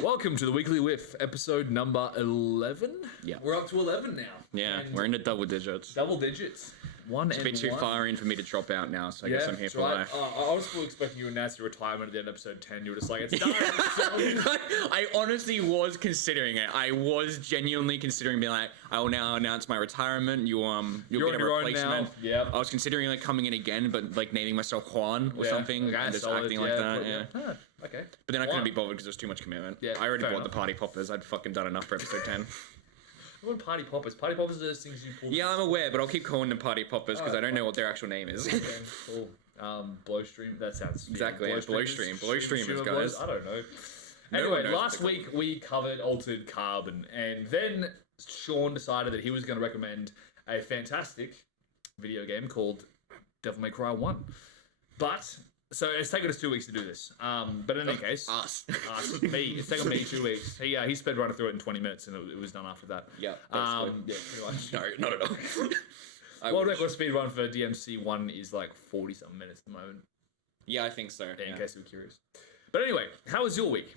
Welcome to the Weekly Whiff, episode number 11. Yeah. We're up to 11 now. Yeah, And we're into double digits. double digits. It's a bit too far in for me to drop out now, so I guess I'm here that's for right. life. I was still expecting you to announce your retirement at the end of episode 10. You were just like, it's done. I honestly was considering it. I was genuinely considering being like, I will now announce my retirement. You'll You're get on a your own replacement. now. Yep. I was considering like coming in again, but like naming myself Juan or something, Okay, and just solid, acting like that. Yeah. Okay. But then I couldn't Juan. be bothered because there's too much commitment. Yeah, I already fair bought enough. the party poppers. I'd fucking done enough for episode 10. What are party poppers? Party poppers are those things you pull. Yeah, I'm aware, but I'll keep calling them party poppers because Oh, I don't know what their actual name is. Okay, cool. Blowstream. That sounds Exactly, yeah, blowstreamers, Shooter guys. blows? I don't know. No Anyway, one knows last what they're week we covered Altered Carbon, and then Shaun decided that he was going to recommend a fantastic video game called Devil May Cry 1. But, so it's taken us 2 weeks to do this. But in any case, Us. me, it's taken me 2 weeks. He sped running through it in 20 minutes, and it was done after that. Yeah, Yeah, No, not at all. World record speed run for Dmc One is like 40-something minutes at the moment, Yeah, I think so. in case you were curious. But anyway, how was your week?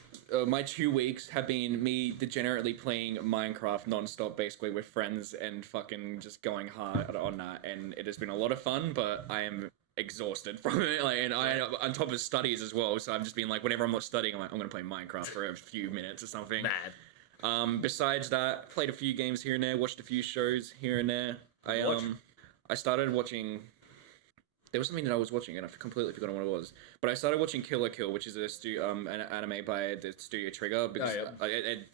My 2 weeks have been me degenerately playing Minecraft non-stop, basically with friends and fucking just going hard on that, and it has been a lot of fun, but I am exhausted from it, like, and I on top of studies as well, so I've just been like, whenever I'm not studying, I'm like, I'm gonna play Minecraft for a few minutes or something. Mad. Besides that, played a few games here and there, watched a few shows here and there. I started watching. There was something that I was watching and I completely forgot what it was. But I started watching Kill la Kill, which is an anime by the studio Trigger, because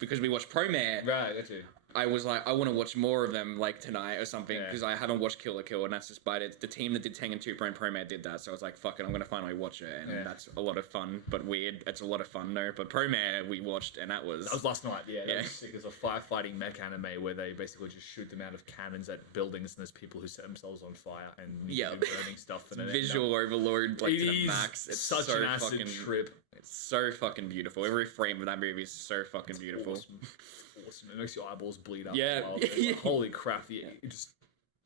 because we watched Promare. Right, I got you. I was like, I want to watch more of them like tonight or something, Yeah. because I haven't watched Kill la Kill, and that's just by the team that did Tengen 2 Pro and Promare did that. So I was like, fuck it, I'm gonna finally watch it, and Yeah. that's a lot of fun, but weird. It's a lot of fun though. But Promare we watched, and that was last night, yeah. That Yeah. was sick. It's a firefighting mech anime where they basically just shoot them out of cannons at buildings, and there's people who set themselves on fire and need to do burning stuff. And then end visual up- overload like It to the is max. It's such so an acid fucking trip. It's so fucking beautiful. Every frame of that movie is so fucking beautiful. Awesome. Awesome. It makes your eyeballs bleed up. Yeah. While it's like, holy crap!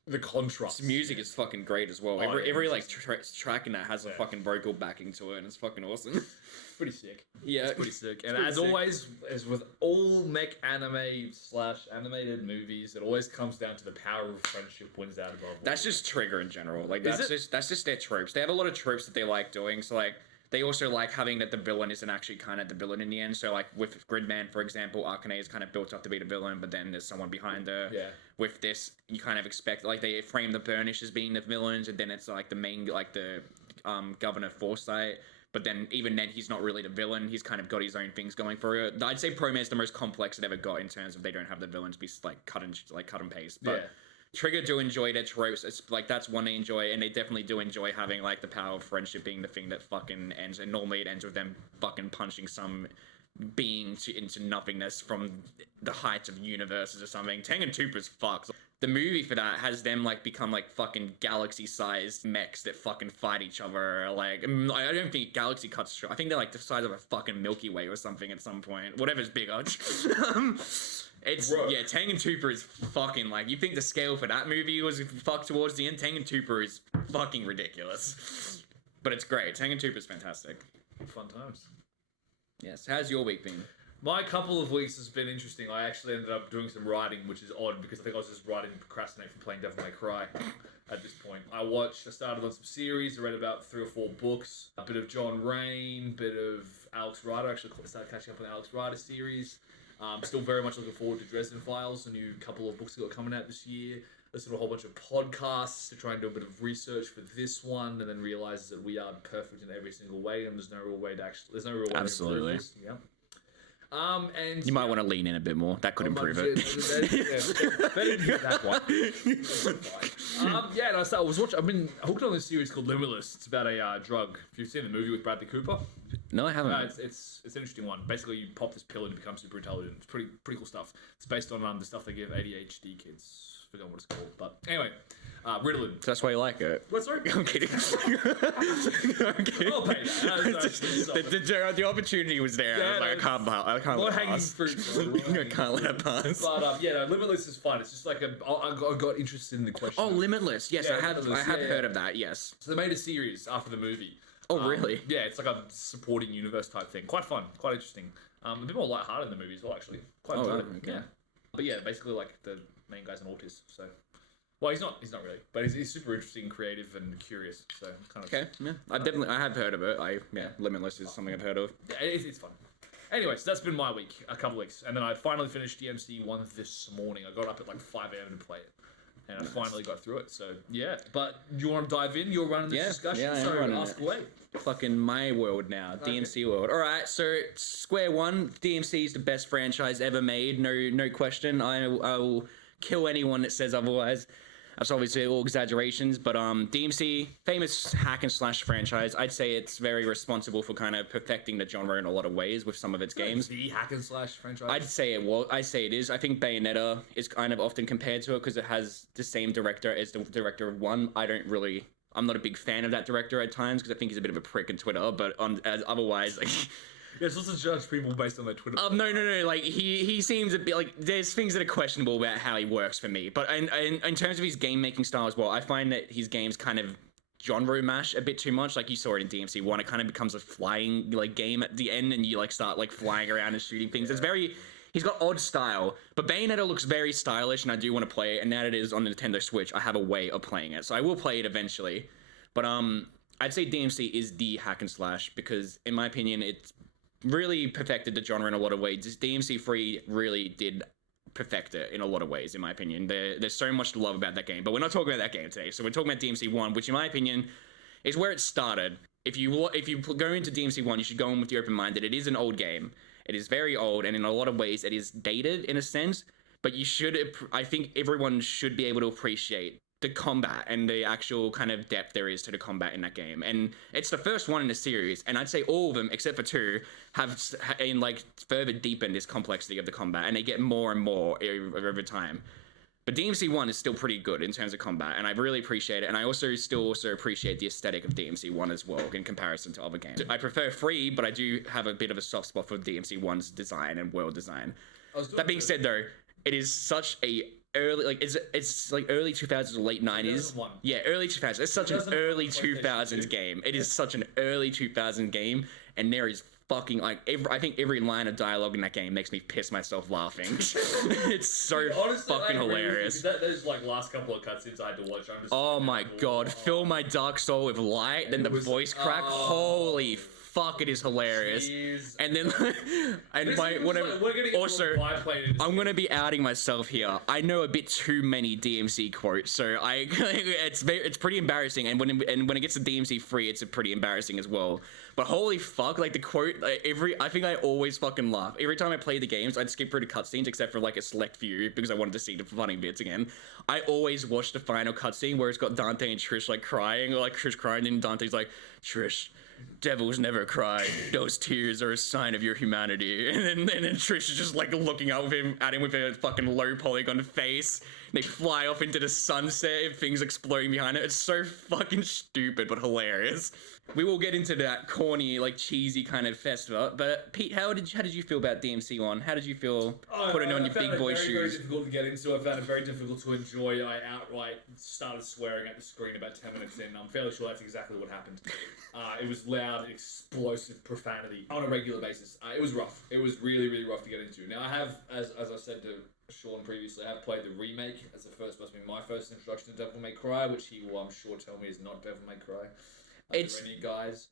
The contrast. Its music is fucking great as well. Oh, every yeah, like track in that has a fucking vocal backing to it, and it's fucking awesome. Pretty sick. Yeah, It's pretty sick. And pretty as sick. always, as with all mech anime / animated movies, it always comes down to the power of friendship wins out above all. That's just Trigger in general. Like Is that's just their tropes. They have a lot of tropes that they like doing. So like they also like having that the villain isn't actually kind of the villain in the end. So like with Gridman, for example, Arcane is kind of built up to be the villain, but then there's someone behind her. Yeah. With this, you kind of expect like they frame the Burnish as being the villains, and then it's like the main like the Governor Foresight. But then even then, he's not really the villain. He's kind of got his own things going for it. I'd say Promare is the most complex it ever got in terms of they don't have the villains be like cut and paste. But Yeah. Trigger do enjoy their tropes. It's like that's one they enjoy, and they definitely do enjoy having like the power of friendship being the thing that fucking ends. And normally it ends with them fucking punching some being into nothingness from the heights of universes or something. Tengen 2 is fucked. The movie for that has them like become like fucking galaxy-sized mechs that fucking fight each other. Like I don't think galaxy cuts short. I think they're like the size of a fucking Milky Way or something at some point. Whatever's bigger. It's Bro. yeah, Tengen 2 is fucking like you think the scale for that movie was fucked towards the end. Tengen 2 is fucking ridiculous, but it's great. Tengen 2 is fantastic. Fun times. Yes, how's your week been? My couple of weeks has been interesting. I actually ended up doing some writing, which is odd because I think I was just writing and procrastinating from playing Devil May Cry at this point. I started on some series, I read about 3 or 4 books, a bit of John Rain, bit of Alex Rider. Actually started catching up on the Alex Rider series. Still very much looking forward to Dresden Files, a new couple of books that got coming out this year. Listened to a whole bunch of podcasts to try and do a bit of research for this one, and then realizes that we are perfect in every single way, and there's no real way to Absolutely. improve this. Yeah. And You might want to lean in a bit more. That could improve it. Better do that one. Yeah, and I've been hooked on this series called Limitless. It's about a drug. If you've seen the movie with Bradley Cooper, No, I haven't. it's an interesting one. Basically, you pop this pill and you become super intelligent. It's pretty cool stuff. It's based on the stuff they give ADHD kids. Forgot what it's called, but anyway, Ritalin. So that's why you like it. What's sorry? I'm kidding. I'm kidding. I'll pay that. The opportunity was there. Yeah, I was like, I can't Low let it hanging pass. fruit. I can't let it pass. But yeah, no, Limitless is fun. It's just like I got interested in the question. Oh, Limitless. Yes, Yeah, I have Limitless, heard yeah. of that. Yes. So they made a series after the movie. Oh, really? Yeah, it's like a supporting universe type thing. Quite fun, quite interesting. A bit more lighthearted in the movie as well, actually. Quite enjoyed it. Okay. Yeah. But yeah, basically like the main guy's an autist, so. Well, he's not really, but he's super interesting, creative, and curious. So kind of. Okay, yeah, I have heard of it. Limitless is something I've heard of. Yeah, it's fun. Anyways, that's been my week, a couple weeks, and then I finally finished DMC One this morning. I got up at like 5 a.m. to play it, and I finally got through it. So yeah, but you want to dive in? You're running this discussion, yeah, so running ask it. away. Fucking my world now, DMC world. All right, so square one, DMC is the best franchise ever made. No question. I will kill anyone that says otherwise. That's obviously all exaggerations, but DMC, famous hack and slash franchise. I'd say it's very responsible for kind of perfecting the genre in a lot of ways with some of its games. The hack and slash franchise. I'd say it was. I say it is. I think Bayonetta is kind of often compared to it because it has the same director as the director of One. I'm not a big fan of that director at times because I think he's a bit of a prick on Twitter. But otherwise, like. You're supposed to judge people based on their Twitter. No. Like he seems a bit like there's things that are questionable about how he works for me. But in terms of his game making style as well, I find that his games kind of genre mash a bit too much. Like you saw it in DMC One, it kind of becomes a flying like game at the end, and you like start like flying around and shooting things. It's very. He's got odd style, but Bayonetta looks very stylish, and I do want to play it. And now that it is on the Nintendo Switch, I have a way of playing it, so I will play it eventually. But I'd say DMC is the hack and slash because, in my opinion, it's really perfected the genre in a lot of ways. DMC3 really did perfect it in a lot of ways, in my opinion. There's so much to love about that game, but we're not talking about that game today. So we're talking about DMC1, which in my opinion is where it started. If you go into DMC1, you should go in with the open mind that it is an old game. It is very old, and in a lot of ways, it is dated in a sense. But I think everyone should be able to appreciate the combat and the actual kind of depth there is to the combat in that game. And it's the first one in the series, and I'd say all of them except for two have further deepened this complexity of the combat, and they get more and more over time. But DMC 1 is still pretty good in terms of combat, and I really appreciate it. And I also appreciate the aesthetic of DMC 1 as well in comparison to other games. I prefer 3, but I do have a bit of a soft spot for DMC 1's design and world design. That being said, though, it is such a early, like it's like early 2000s or late 90s. Yeah, early 2000s. It's such an early 2000s game. It is such an early 2000 game, and there is fucking like I think every line of dialogue in that game makes me piss myself laughing. It's so fucking hilarious. Those like last couple of cutscenes I had to watch. Oh my god, fill my dark soul with light, then the voice crack. Holy fuck, it is hilarious. Jeez. And then I'm gonna be outing myself here. I know a bit too many DMC quotes, so it's pretty embarrassing. And when it gets to DMC 3, it's pretty embarrassing as well. But holy fuck, like the quote, I think I always fucking laugh every time I play the games. I'd skip through the cutscenes except for like a select few because I wanted to see the funny bits again. I always watch the final cutscene where it's got Dante and Trish like crying, or like Trish crying, and Dante's like, Trish, devils never cry. Those tears are a sign of your humanity. And then Trish is just like looking at him with a fucking low polygon face. They fly off into the sunset, things exploding behind it. It's so fucking stupid but hilarious. We will get into that corny, like cheesy kind of festival. But Pete, how did you feel about DMC One? How did you feel putting on your big boy shoes? Very difficult to get into. I found it very difficult to enjoy. I outright started swearing at the screen about 10 minutes in. I'm fairly sure that's exactly what happened. It was loud, explosive profanity on a regular basis. It was rough. It was really, really rough to get into. Now I have, as I said to Shaun previously, I have played the remake as the first, must be my first introduction to Devil May Cry, which he will, I'm sure, tell me is not Devil May Cry. It's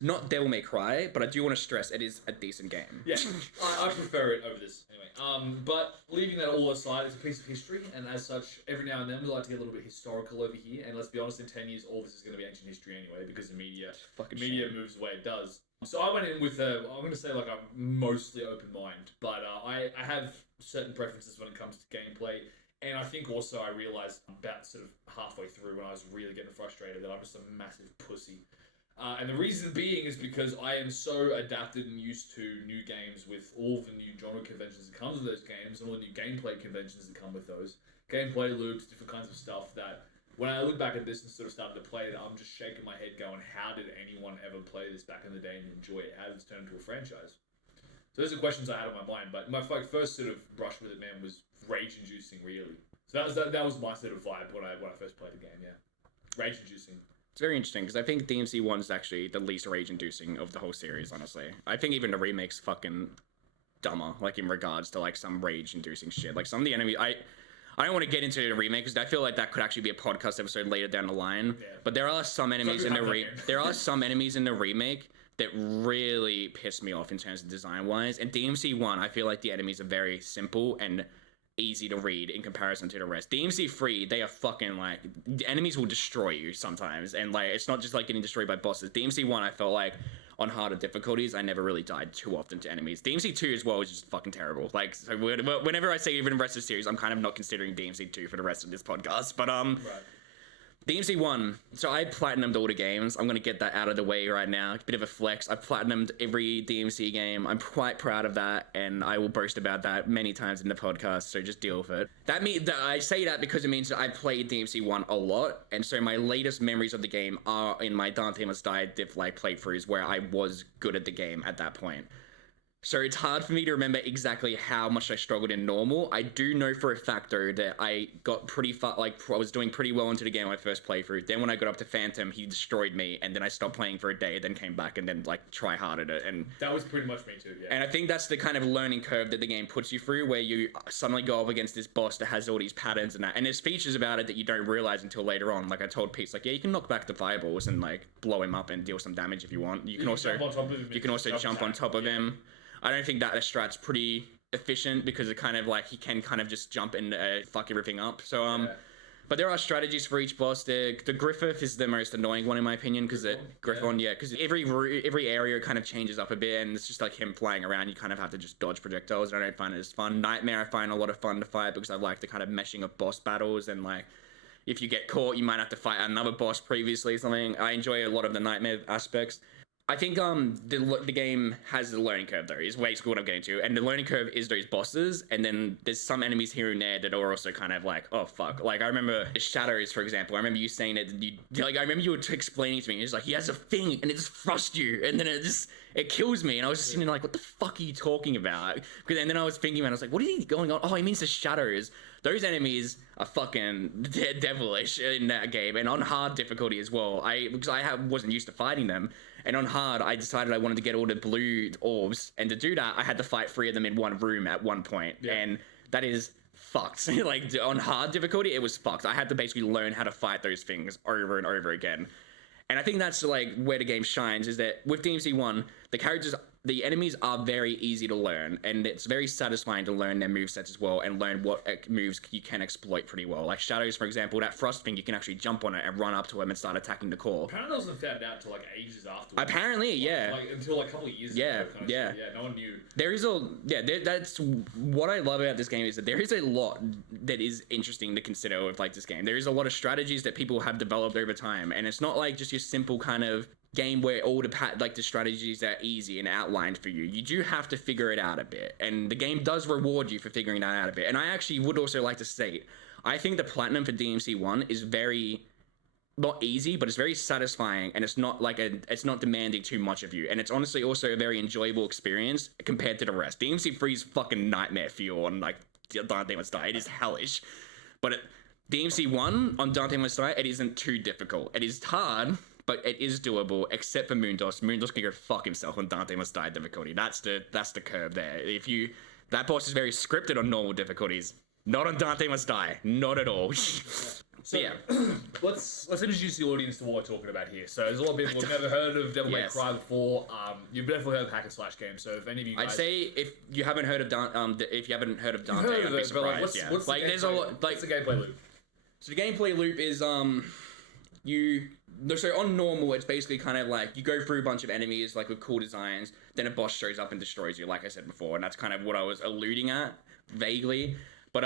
not Devil May Cry, but I do want to stress it is a decent game. Yeah, I prefer it over this. Anyway, but leaving that all aside, it's a piece of history, and as such, every now and then we like to get a little bit historical over here. And let's be honest, in 10 years, all this is going to be ancient history anyway, because the media moves the way it does. So I went in with I'm going to say like a mostly open mind, but I have certain preferences when it comes to gameplay. And I think also I realized about sort of halfway through when I was really getting frustrated that I'm just a massive pussy. And the reason being is because I am so adapted and used to new games with all the new genre conventions that comes with those games and all the new gameplay conventions that come with those. Gameplay loops, different kinds of stuff that when I look back at this and sort of started to play it, I'm just shaking my head going, how did anyone ever play this back in the day and enjoy it? How did it turn into a franchise? So those are questions I had on my mind, but my first sort of brush with it, man, was rage-inducing, really. So that was my sort of vibe when I first played the game, yeah. Rage-inducing. It's very interesting because I think DMC One is actually the least rage-inducing of the whole series. Honestly, I think even the remake's fucking dumber. Like in regards to like some rage-inducing shit. Like some of the enemies, I don't want to get into the remake because I feel like that could actually be a podcast episode later down the line. Yeah. But there are some enemies in the there are some enemies in the remake that really piss me off in terms of design-wise. And DMC One, I feel like the enemies are very simple and easy to read in comparison to the rest. DMC 3, they are fucking like, the enemies will destroy you sometimes, and like it's not just like getting destroyed by bosses. DMC 1, I felt like on harder difficulties, I never really died too often to enemies. DMC 2 as well is just fucking terrible. Like, so whenever I say even the rest of the series, I'm kind of not considering DMC 2 for the rest of this podcast. But right. DMC 1, so I platinumed all the games. I'm going to get that out of the way right now. Bit of a flex. I platinumed every DMC game. I'm quite proud of that, and I will boast about that many times in the podcast, so just deal with it. That means that I say that because it means that I played DMC 1 a lot, and so my latest memories of the game are in my Dante Must Die diff like playthroughs where I was good at the game at that point. So it's hard for me to remember exactly how much I struggled in normal. I do know for a fact, though, that I got pretty far, like, I was doing pretty well into the game on my first playthrough. Then when I got up to Phantom, he destroyed me, and then I stopped playing for a day, then came back and then, like, try-harded it. And that was pretty much me, too, yeah. And I think that's the kind of learning curve that the game puts you through, where you suddenly go up against this boss that has all these patterns and that. And there's features about it that you don't realize until later on. Like, I told Pete, like, yeah, you can knock back the fireballs and, like, blow him up and deal some damage if you want. You can also jump on top of him. I don't think that the strat's pretty efficient because it kind of like he can kind of just jump and fuck everything up. So but there are strategies for each boss. The Griffith is the most annoying one in my opinion because because every area kind of changes up a bit and it's just like him flying around. You kind of have to just dodge projectiles. And I don't find it as fun. Nightmare I find a lot of fun to fight because I like the kind of meshing of boss battles and like if you get caught you might have to fight another boss previously or something. I enjoy a lot of the Nightmare aspects. I think the game has a learning curve though, is basically what I'm getting to. And the learning curve is those bosses, and then there's some enemies here and there that are also kind of like, oh fuck. Like I remember the Shadows, for example. I remember you saying that I remember you were explaining to me, it's like he has a thing and it just thrusts you, and then it kills me, and I was just sitting there like, what the fuck are you talking about? And then I was thinking about it, I was like, what is going on? Oh, he means the Shadows. Those enemies are fucking devilish in that game, and on hard difficulty as well. Because I wasn't used to fighting them. And on hard, I decided I wanted to get all the blue orbs. And to do that, I had to fight 3 of them in one room at one point. Yeah. And that is fucked. Like, on hard difficulty, it was fucked. I had to basically learn how to fight those things over and over again. And I think that's, like, where the game shines, is that with DMC 1, the enemies are very easy to learn, and it's very satisfying to learn their movesets as well, and learn what moves you can exploit pretty well. Like Shadows, for example, that thrust thing, you can actually jump on it and run up to him and start attacking the core. Apparently that wasn't found out until like ages afterwards. Apparently, yeah. Like until like a couple of years ago. Yeah, no one knew. That's what I love about this game, is that there is a lot that is interesting to consider with like this game. There is a lot of strategies that people have developed over time, and it's not like just your simple kind of game where all the strategies are easy and outlined for you. You do have to figure it out a bit, and the game does reward you for figuring that out a bit. And I actually would also like to state, I think the platinum for DMC 1 is very not easy, but it's very satisfying, and it's not demanding too much of you, and it's honestly also a very enjoyable experience compared to the rest. DMC 3 is fucking nightmare fuel on like Dante Must Die. It is hellish, but DMC 1 on Dante Must Die, it isn't too difficult. It is hard, but it is doable, except for Moondos. Moondos can go fuck himself on Dante Must Die difficulty. That's the curve there. That boss is very scripted on normal difficulties. Not on Dante Must Die. Not at all. So yeah, let's introduce the audience to what we're talking about here. So there's a lot of people who've never heard of Devil May Cry before. You've definitely heard of hack and slash games. So if any of you guys, I'd say if you haven't heard of Dante, I'd be surprised. What's the gameplay loop? So the gameplay loop is so on normal, it's basically kind of like you go through a bunch of enemies like with cool designs, then a boss shows up and destroys you, like I said before, and that's kind of what I was alluding at vaguely. But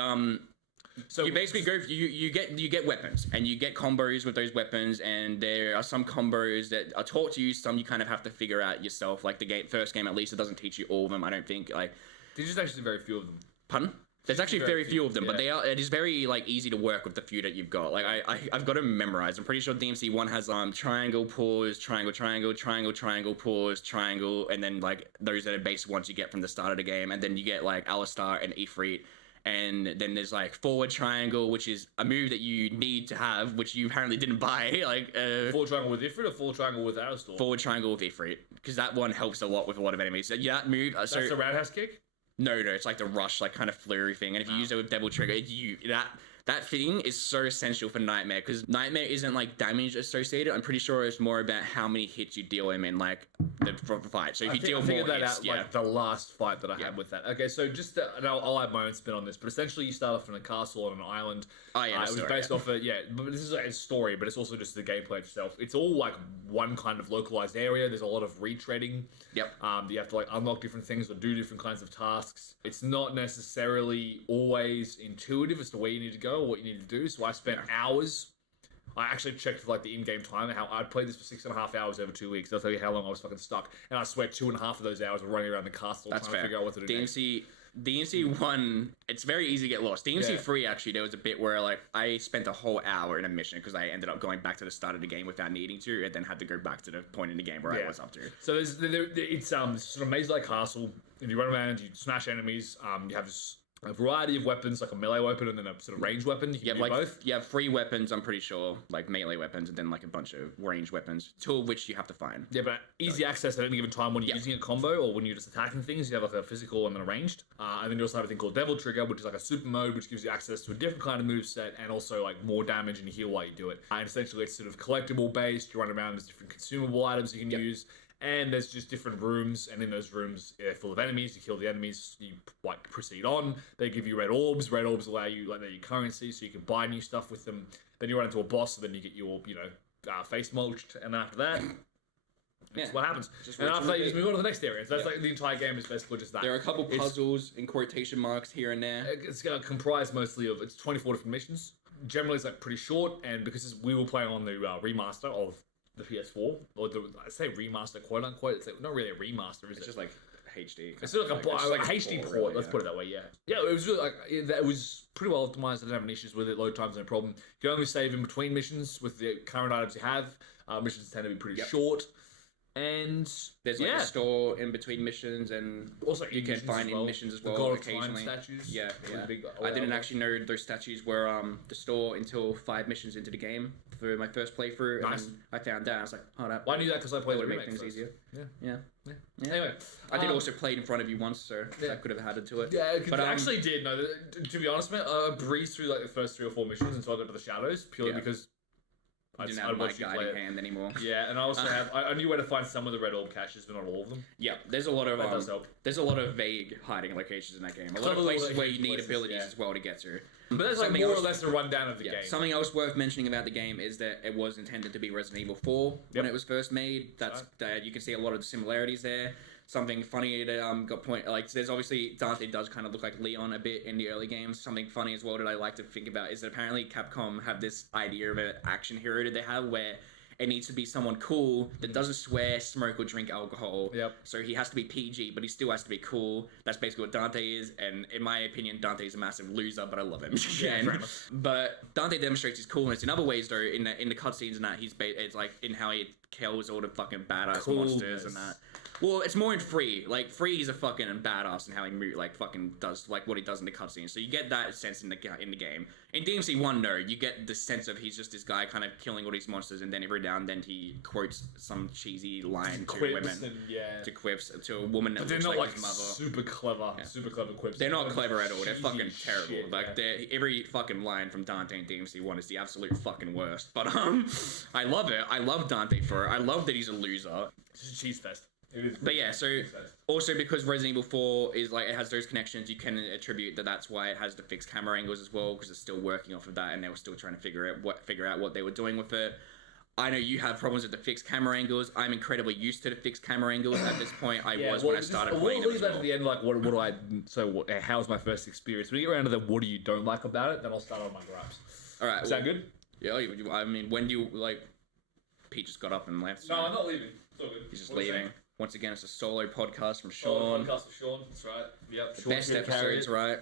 so you basically you get weapons, and you get combos with those weapons, and there are some combos that are taught to you, some you kind of have to figure out yourself. Like the first game at least, it doesn't teach you all of them, I don't think. Like there's just actually very few of them. Pardon? There's actually very few of them, but it is very like easy to work with the few that you've got. Like I've got them memorized. I'm pretty sure DMC 1 has triangle, pause, triangle, triangle, triangle, triangle, pause, triangle, and then like those are the basic ones you get from the start of the game, and then you get like Alistar and Ifrit, And then there's like forward triangle, which is a move that you need to have, which you apparently didn't buy. Like Forward triangle with Ifrit or forward triangle with Arrowstorm? forward triangle with Ifrit, because that one helps a lot with a lot of enemies. So yeah, that move. That's the roundhouse kick? No, it's like the rush, like kind of flurry thing. And if you use it with Devil Trigger, that thing is so essential for Nightmare, because Nightmare isn't like damage associated. I'm pretty sure it's more about how many hits you deal him in like the fight. So if you deal more that hits, out, like the last fight that I had with that. Okay, so just and I'll add my own spin on this, but essentially you start off in a castle on an island. Oh yeah, it was based off a but this is a story, but it's also just the gameplay itself. It's all like one kind of localized area. There's a lot of retreading. Yep. You have to like unlock different things or do different kinds of tasks. It's not necessarily always intuitive as to where you need to go or what you need to do. So I spent hours. I actually checked like the in-game time. How I'd played this for 6.5 hours over 2 weeks. I'll tell you how long I was fucking stuck. And I swear 2.5 of those hours were running around the castle trying to figure out what to do. DMC One, it's very easy to get lost. DMC Three, actually, there was a bit where like I spent a whole hour in a mission because I ended up going back to the start of the game without needing to, and then had to go back to the point in the game where I was up to. So it's sort of maze-like castle, and you run around, you smash enemies. You have this a variety of weapons, like a melee weapon and then a sort of ranged weapon. You can do both. You have 3 weapons, I'm pretty sure, like melee weapons, and then like a bunch of ranged weapons, 2 of which you have to find. Yeah, but easy access at any given time when you're using a combo or when you're just attacking things. You have like a physical and then a ranged. And then you also have a thing called Devil Trigger, which is like a super mode, which gives you access to a different kind of moveset and also like more damage and you heal while you do it. And essentially it's sort of collectible based. You run around, there's different consumable items you can use. And there's just different rooms, and in those rooms, they're full of enemies. You kill the enemies, you like proceed on. They give you red orbs. Red orbs allow you like they're your currency, so you can buy new stuff with them. Then you run into a boss, and then you get your face mulched, and after that, that's what happens. And after that, you just move on to the next area. So that's like the entire game is basically just that. There are a couple puzzles in quotation marks here and there. It's going to comprise mostly of 24 different missions. Generally, it's like pretty short, and because we were playing on the remaster of the PS4, or I say remaster, quote unquote. It's like not really a remaster, is it? It's just like HD. It's sort of like a HD port. Really, let's put it that way. Yeah. It was really like it was pretty well optimized. I didn't have any issues with it. Load times no problem. You can only save in between missions with the current items you have. Missions tend to be pretty short. And there's like a store in between missions, and also you can find in missions as well occasionally. Statues. Yeah. I didn't actually know those statues were the store until 5 missions into the game for my first playthrough. Nice. And I found out. I was like, hold up. Well, I knew that because I played the remake. Make things easier. Yeah. Anyway, I did also play in front of you once, so I could have added to it. Yeah, but I actually did. No, to be honest, man, I breezed through like the first 3 or 4 missions until I got to the shadows purely because I didn't have my guiding hand anymore. Yeah, and I also I knew where to find some of the red orb caches, but not all of them. Yeah, there's a lot of that does help. There's a lot of vague hiding locations in that game. A lot of places where you need abilities as well to get to. But that's like more or less a rundown of the game. Something else worth mentioning about the game is that it was intended to be Resident Evil 4 when it was first made. That's you can see a lot of the similarities there. Something funny that got there's obviously Dante does kind of look like Leon a bit in the early games. Something funny as well that I like to think about is that apparently Capcom have this idea of an action hero that they have where it needs to be someone cool that doesn't swear, smoke, or drink alcohol. Yep. So he has to be PG, but he still has to be cool. That's basically what Dante is, and in my opinion, Dante is a massive loser, but I love him. But Dante demonstrates his coolness in other ways, though. In the cutscenes and that, it's like in how he kills all the fucking badass monsters and that. Well, it's more in 3. Like, 3 he's a fucking badass in how he fucking does like what he does in the cutscenes. So you get that sense in the game. In DMC One, no, you get the sense of he's just this guy kind of killing all these monsters, and then every now and then he quotes some cheesy line to women, to quips to a woman that looks like his mother. Super clever quips. They're not clever at all. They're fucking terrible. Every fucking line from Dante in DMC One is the absolute fucking worst. But I love it. I love Dante for it. I love that he's a loser. It's a cheese fest. But yeah, so also because Resident Evil 4 is it has those connections, you can attribute that's why it has the fixed camera angles as well, because it's still working off of that, and they were still trying to figure out what they were doing with it. I know you have problems with the fixed camera angles. I'm incredibly used to the fixed camera angles at this point. When I started playing. We'll leave that at the end. Like, what do I? So, how was my first experience? When we get around to the what do you don't like about it, then I'll start on my gripes. All right. Sound good? Yeah. I mean, when do you Pete just got up and left. So. No, I'm not leaving. It's all good. He's just leaving. Once again, it's a solo podcast from Shaun. Podcast with Shaun. That's right. Yep. The best episodes, right?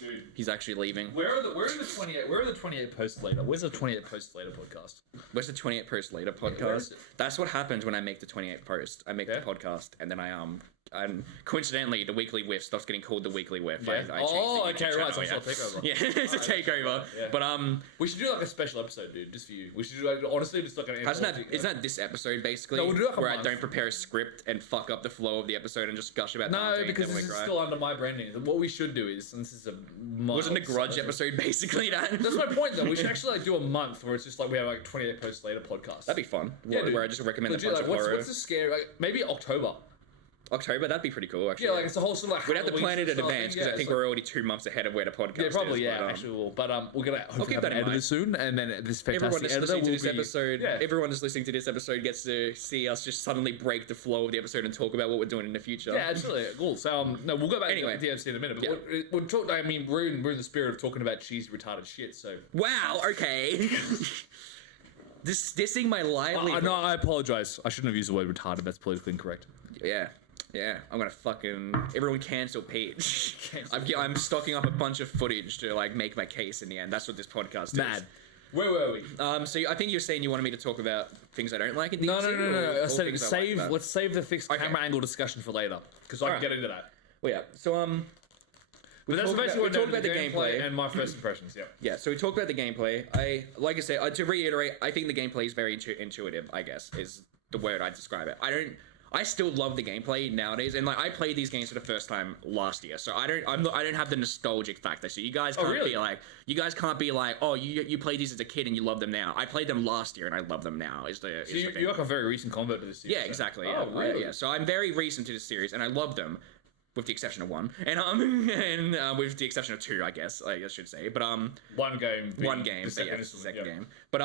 Dude. He's actually leaving. Where are the 28? Where are the 28 posts later? Where's the 28 posts later podcast? Where's the 28 posts later podcast? That's what happens when I make the 28 post. I make the podcast and then I And coincidentally, the weekly whiff stops getting called the weekly whiff. Yeah. I changed the Okay, channel, right. So yeah. it's a takeover. Yeah, it's a takeover. Yeah. But we should do like a special episode, dude, just for you. We should do like, honestly just like an. isn't that this episode basically? No, we'll do like a where month. I don't prepare a script and fuck up the flow of the episode and just gush about. No, Dante because and this is Cry. still under my branding. What we should do is, since this is a Wasn't a grudge episode basically that? That's my point, though. We should actually like do a month where it's just like we have like 28 posts later podcast. That'd be fun. Yeah, where I just recommend legit, a bunch like, of horror. what's the scare? Like, maybe October. October, that'd be pretty cool, actually. Yeah, like it's a whole sort of like. We'd have to plan it in Halloween advance style because I think thing, we're already 2 months ahead of where the podcast yeah, probably, is. yeah, actually will. But we're gonna hopefully keep have that an in editor mind. soon, and then this Everyone fantastic that's editor listening to will this be. episode, Yeah. everyone that's listening to this episode gets to see us just suddenly break the flow of the episode and talk about what we're doing in the future. Yeah, absolutely. Cool. So no, we'll go back Anyway. to DMC in a minute. But Yeah. we're talking. I mean, we're in the spirit of talking about cheesy, retarded shit. So. Wow. Okay. Dissing my livelihood. No, I apologize. I shouldn't have used the word retarded. That's politically incorrect. Yeah. Yeah, I'm gonna fucking everyone cancel Pete. I'm stocking up a bunch of footage to like make my case in the end. That's what this podcast is. Mad. Where were we? So I think you're saying you wanted me to talk about things I don't like in No. DMC, I said things I like save. about it? Let's save the fixed camera angle discussion for later because I can Alright. get into that. Well, yeah. So But that's talked basically about- we talked about the gameplay. and my first impressions. Yeah. yeah. So we talked about the gameplay. Like I said, to reiterate, I think the gameplay is very intuitive. I guess is the word I'd describe it. I still love the gameplay nowadays, and like I played these games for the first time last year, so I don't have the nostalgic factor. So you guys can't really? be like, oh, you played these as a kid and you love them now. I played them last year and I love them now. So you're like a very recent convert to this series. Yeah, exactly. Yeah. Oh, really? Yeah. So I'm very recent to this series, and I love them, with the exception of one, and with the exception of two, I guess I should say. But One game. the second game. But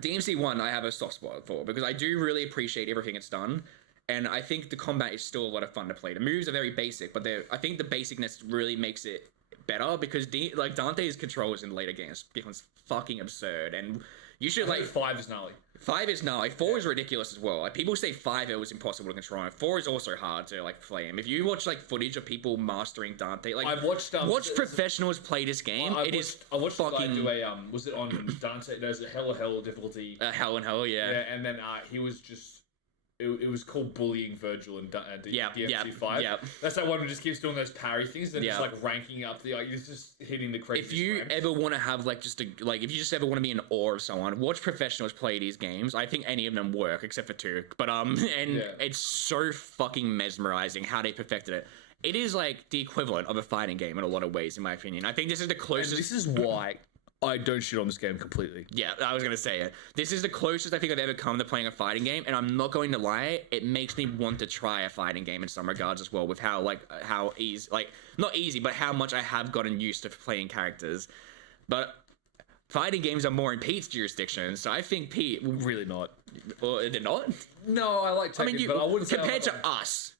DMC One, I have a soft spot for because I do really appreciate everything it's done, and I think the combat is still a lot of fun to play. The moves are very basic, but I think the basicness really makes it better because Dante's controls in later games becomes fucking absurd, and you should like 5 is gnarly. 5 is gnarly. 4 is ridiculous as well. Like people say 5 it was impossible to control. 4 is also hard to like play him. If you watch like footage of people mastering Dante, like I've watched watch professionals play this game. I watched fucking the guy do a was it on Dante? There's a hell difficulty. hell and hell, yeah. Yeah, and then he was just. It was called bullying Virgil and DMC 5. Yep. That's that one who just keeps doing those parry things and just Yep. like ranking up the he's just hitting the crazy. If you ever want to have like if you just ever want to be in awe of someone, watch professionals play these games. I think any of them work except for 2. But it's so fucking mesmerizing how they perfected it. It is like the equivalent of a fighting game in a lot of ways, in my opinion. I think this is the closest. And this is why I don't shit on this game completely. Yeah, I was gonna say it. This is the closest I think I've ever come to playing a fighting game, and I'm not going to lie, it makes me want to try a fighting game in some regards as well, with how easy, like not easy, but how much I have gotten used to playing characters. But fighting games are more in Pete's jurisdiction, so I think Pete, Really not. or they're not. No, I like Tekken, but I wouldn't say compared to us.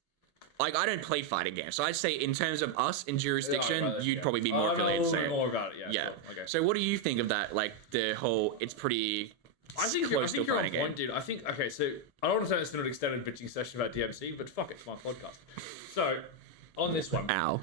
Like, I don't play fighting games, so I'd say in terms of us in jurisdiction, right, you'd yeah. probably be more affiliated. A little bit more about it, yeah. Yeah. Sure. Okay. So what do you think of that? Like, the whole, it's pretty I think close to a you're on fighting game. point, dude. I think, okay, so I don't want to turn this into an extended bitching session about DMC, but fuck it, it's my podcast. So, on this one. Ow.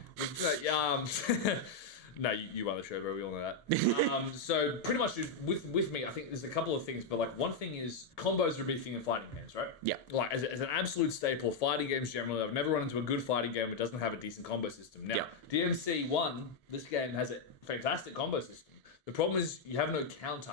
No, you run the show, bro. We all know that. So pretty much with me, I think there's a couple of things, but like one thing is combos are a big thing in fighting games, right? Yeah. Like as an absolute staple, fighting games generally. I've never run into a good fighting game that doesn't have a decent combo system. Now, DMC One, this game has a fantastic combo system. The problem is you have no counter.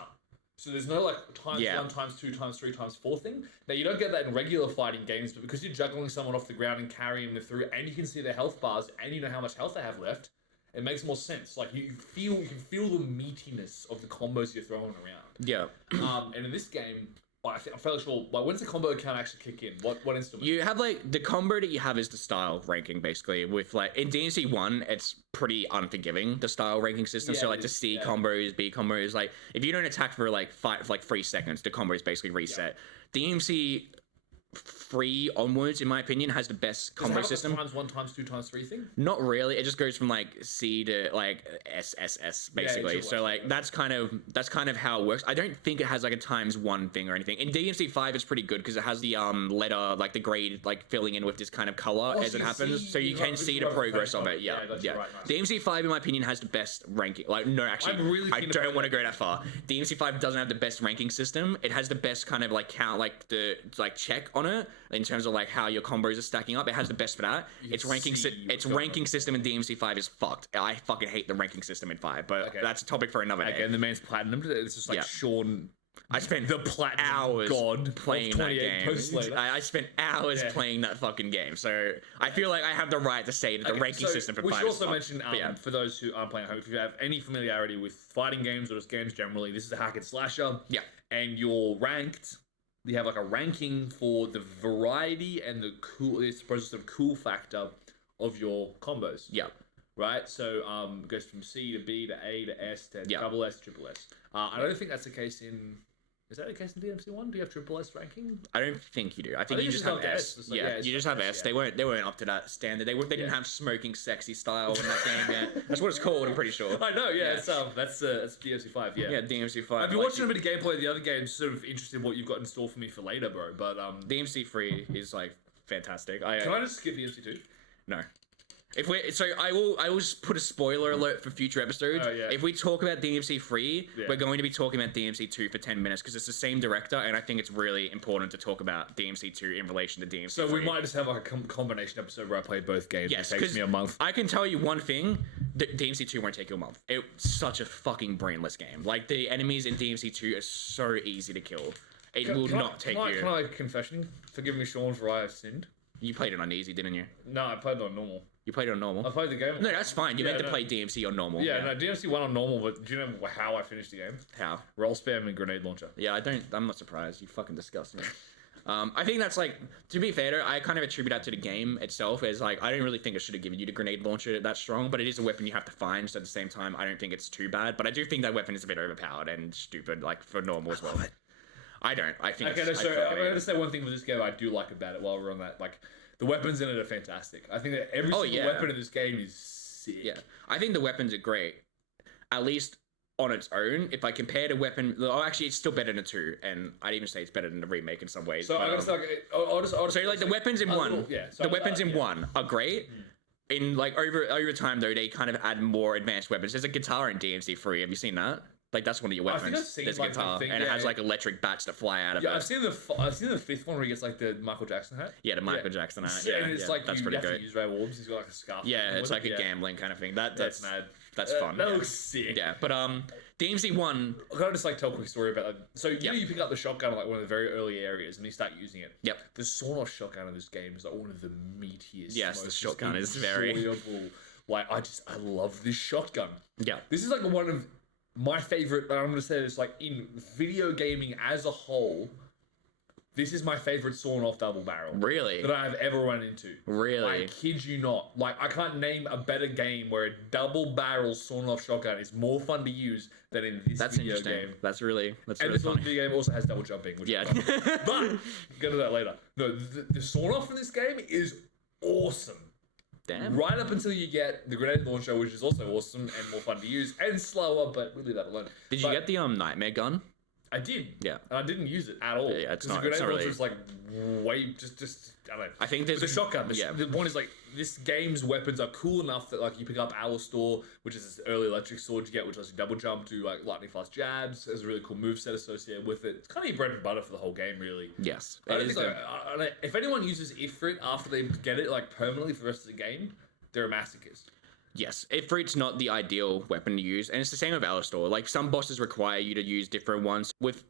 So there's no like times 1, times 2, times 3, times 4 thing. Now you don't get that in regular fighting games, but because you're juggling someone off the ground and carrying them through, and you can see their health bars, and you know how much health they have left, it makes more sense. Like you can feel the meatiness of the combos you're throwing around. Yeah. And in this game, I'm fairly sure. Like, when's the combo count actually kick in? What instrument? You have like the combo that you have is the style ranking basically. With like in DMC One, it's pretty unforgiving the style ranking system. So like the C combos, B combos, like if you don't attack for like 3 seconds, the combo is basically reset. DMC 3 onwards, in my opinion, has the best combo system. Times 1, times 2, times 3 thing? Not really. It just goes from like C to like SSS basically. So like that's kind of how it works. I don't think it has like a times 1 thing or anything. In DMC 5 it's pretty good because it has the letter, like the grade, like filling in with this kind of color as it happens. So you can see the progress of it. Yeah. Right, nice. DMC 5 in my opinion has the best ranking. Like no, actually I don't want to go that far. DMC 5 doesn't have the best ranking system. It has the best kind of like count, like the like check on on it in terms of like how your combos are stacking up. It has the best for that. Its ranking system in DMC5 is fucked. I fucking hate the ranking system in 5, but that's a topic for another day. Again, the man's platinum. It's just like Shaun. I spent the platinum hours god playing that game. I spent hours playing that fucking game. So I feel like I have the right to say that the ranking system for 5 is fucked. We should also mention, for those who aren't playing at home, if you have any familiarity with fighting games or just games generally, this is a hack and slasher. Yeah. And you're ranked. You have like a ranking for the variety and the cool factor of your combos. Yeah. Right? So it goes from C to B to A to S to double S, triple S. I don't think that's the case in... Is that the case in Dmc One? Do you have triple S ranking? I don't think you do. I think you just have S. You just have S. They weren't up to that standard. They didn't have smoking sexy style in that game yet. That's what it's called, I'm pretty sure. I know, that's DMC5, yeah. Yeah, DMC5. I've been watching a bit of gameplay of the other games, sort of interested in what you've got in store for me for later, bro. But DMC3 is like fantastic. Can I just skip DMC2? No. I will put a spoiler alert for future episodes. If we talk about DMC3, we're going to be talking about DMC2 for 10 minutes because it's the same director, and I think it's really important to talk about DMC2 in relation to DMC3. So we might just have like a combination episode where I play both games. Yes, it takes me a month. I can tell you one thing: DMC2 won't take you a month. It's such a fucking brainless game. Like the enemies in DMC2 are so easy to kill. It will not take you. Can I confession? Forgive me, Shaun, for I have sinned. You played it on easy, didn't you? No, I played it on normal. You played it on normal? I played the game. No, that's fine. You meant to play DMC on normal. Yeah, no, DMC One on normal, but do you know how I finished the game? How? Roll spam and grenade launcher. Yeah, I'm not surprised. You fucking disgust me. I think that's like, to be fair, I kind of attribute that to the game itself as like, I don't really think it should have given you the grenade launcher that strong, but it is a weapon you have to find, so at the same time, I don't think it's too bad, but I do think that weapon is a bit overpowered and stupid, like, for normal as well. I don't. I think I'm going to say one thing for this game I do like about it while we're on that, like, the weapons in it are fantastic. I think that every single weapon in this game is sick. Yeah, I think the weapons are great, at least on its own. If I compare the weapon, actually, it's still better than 2, and I'd even say it's better than the remake in some ways. So I'm gonna say, like the weapons in one, one are great. In like over time though, they kind of add more advanced weapons. There's a guitar in DMC3. Have you seen that? Like that's one of your weapons. There's a guitar, and it has like electric bats that fly out of it. I've seen the 5th one where he gets like the Michael Jackson hat. Yeah, the Michael Jackson hat. Yeah, and it's like that's you pretty have good. to use red orbs. He's got like a scarf. Yeah, it's like a gambling kind of thing. That's mad. That's fun. That looks sick. Yeah, but DMC One. Can I just like tell a quick story about that? So you pick up the shotgun at like one of the very early areas, and you start using it. Yep. The sawn-off shotgun in this game is like one of the meatiest. Yes, the shotgun is very. Like I love this shotgun. Yeah. This is like one of my favorite. I'm gonna say this like in video gaming as a whole. This is my favorite sawn-off double barrel. Really? That I have ever run into. Really? I kid you not. Like, I can't name a better game where a double barrel sawn-off shotgun is more fun to use than in this video game. That's really and funny. this video game also has double jumping. Which is fun. But, we'll get to that later. No, the sawn-off in this game is awesome. Damn. Right up until you get the grenade launcher, which is also awesome and more fun to use and slower, but we'll leave that alone. Did you get the Nightmare gun? I did. Yeah. And I didn't use it at all. Yeah, it's not. The grenade really... launcher is like way just I don't know. I think there's the shotgun. The point is like this game's weapons are cool enough that like you pick up Alistor, which is this early electric sword you get, which lets you double jump, do like lightning fast jabs. There's a really cool moveset associated with it. It's kind of your bread and butter for the whole game, really. Yes. I don't think if anyone uses Ifrit after they get it like permanently for the rest of the game, they're a masochist. Yes, Ifrit's not the ideal weapon to use, and it's the same with Alistor. Like some bosses require you to use different ones. With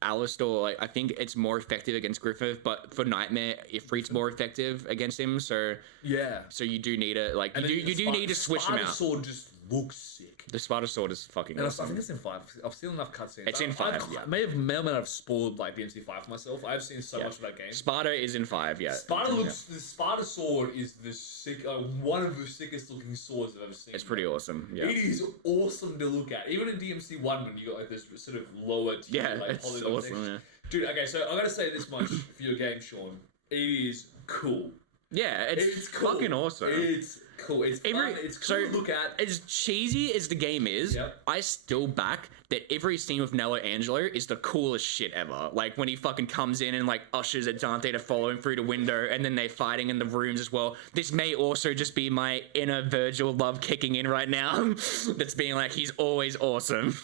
Alistor, like I think it's more effective against Griffith, but for Nightmare, Ifrit's more effective against him. So yeah, so you do need to like you do need to switch them out. Sword just looks sick. The Sparta sword is fucking awesome. I think it's in 5. I've seen enough cutscenes. It's in 5. I may or may not have spoiled like DMC5 for myself. I've seen so much of that game. Sparta is in 5. Yeah. The Sparta sword is the sick, one of the sickest looking swords I've ever seen. It's pretty awesome. Yeah. It is awesome to look at. Even in DMC1 when you got like this sort of lower tier, like it's awesome. Yeah. Dude, okay, so I gotta say this much for your game, Shaun. It is cool. Yeah, it's cool. Fucking awesome. It's cool. It's fun. It's cool to look at. As cheesy as the game is, I still back that every scene with Nello Angelo is the coolest shit ever. Like when he fucking comes in and like ushers at Dante to follow him through the window, and then they're fighting in the rooms as well. This may also just be my inner Virgil love kicking in right now. That's being like he's always awesome.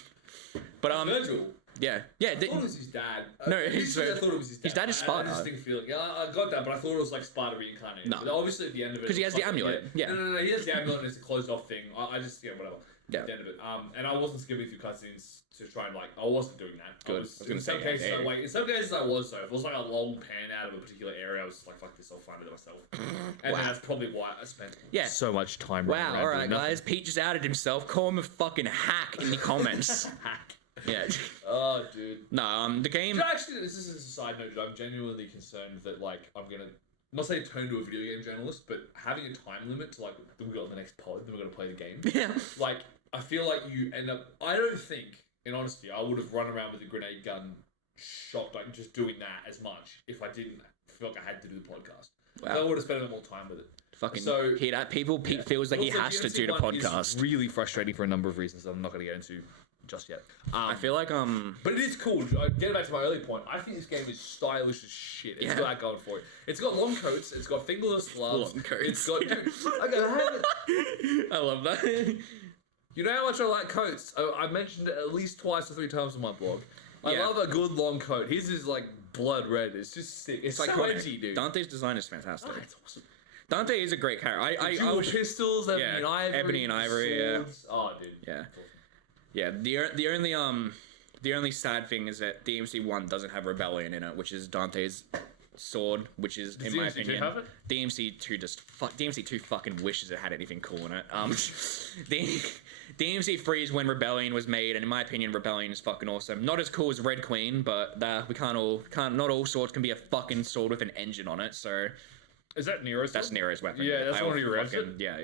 But Virgil. Yeah. I thought it was his dad. No, I thought it was his dad. His dad is Sparta. I just didn't feel it. Yeah, I got that, but I thought it was like Sparta reincarnated. No. But obviously at the end of it, Because he has the amulet. Yeah. No. He has the amulet and it's a closed off thing. I just whatever. Yeah. At the end of it. And I wasn't skipping through cutscenes to try and I wasn't doing that. Good. In some cases I was. So if it was like a long pan out of a particular area, I was like, fuck this, I'll find it myself. And then that's probably why I spent so much time. Wow. All right, guys. Pete just outed himself. Call him a fucking hack in the comments. Hack. Yeah. Oh, dude. No, the game. Actually, this is a side note. I'm genuinely concerned that I'm gonna not say turn to a video game journalist, but having a time limit to we got the next pod, then we're gonna play the game. Yeah. I feel like you end up. I don't think, in honesty, I would have run around with a grenade gun, shot just doing that as much if I didn't feel like I had to do the podcast. Wow. I would have spent a bit more time with it. Fucking hear that, people? Pete feels like he has to do the podcast. Is really frustrating for a number of reasons that I'm not going to get into just yet. I feel like But it is cool. Getting back to my early point, I think this game is stylish as shit. It's got that going for it. It's got long coats. It's got fingerless gloves. Long coats. It's got. I love that. You know how much I like coats? I mentioned it at least twice or 3 times on my blog. I love a good long coat. His is blood red. It's just sick. It's so edgy, dude. Dante's design is fantastic. It's awesome. Dante is a great character. Dual pistols, Ebony and Ivory. Swords. Oh, dude. Yeah. Yeah. The only sad thing is that Dmc One doesn't have Rebellion in it, which is Dante's sword, which is in my opinion. Have it? DMC Two fucking wishes it had anything cool in it. DMC 3 is when Rebellion was made, and in my opinion, Rebellion is fucking awesome. Not as cool as Red Queen, but not all swords can be a fucking sword with an engine on it. So, is that Nero's? That's Nero's weapon. Yeah, that's one of your weapons. Yeah.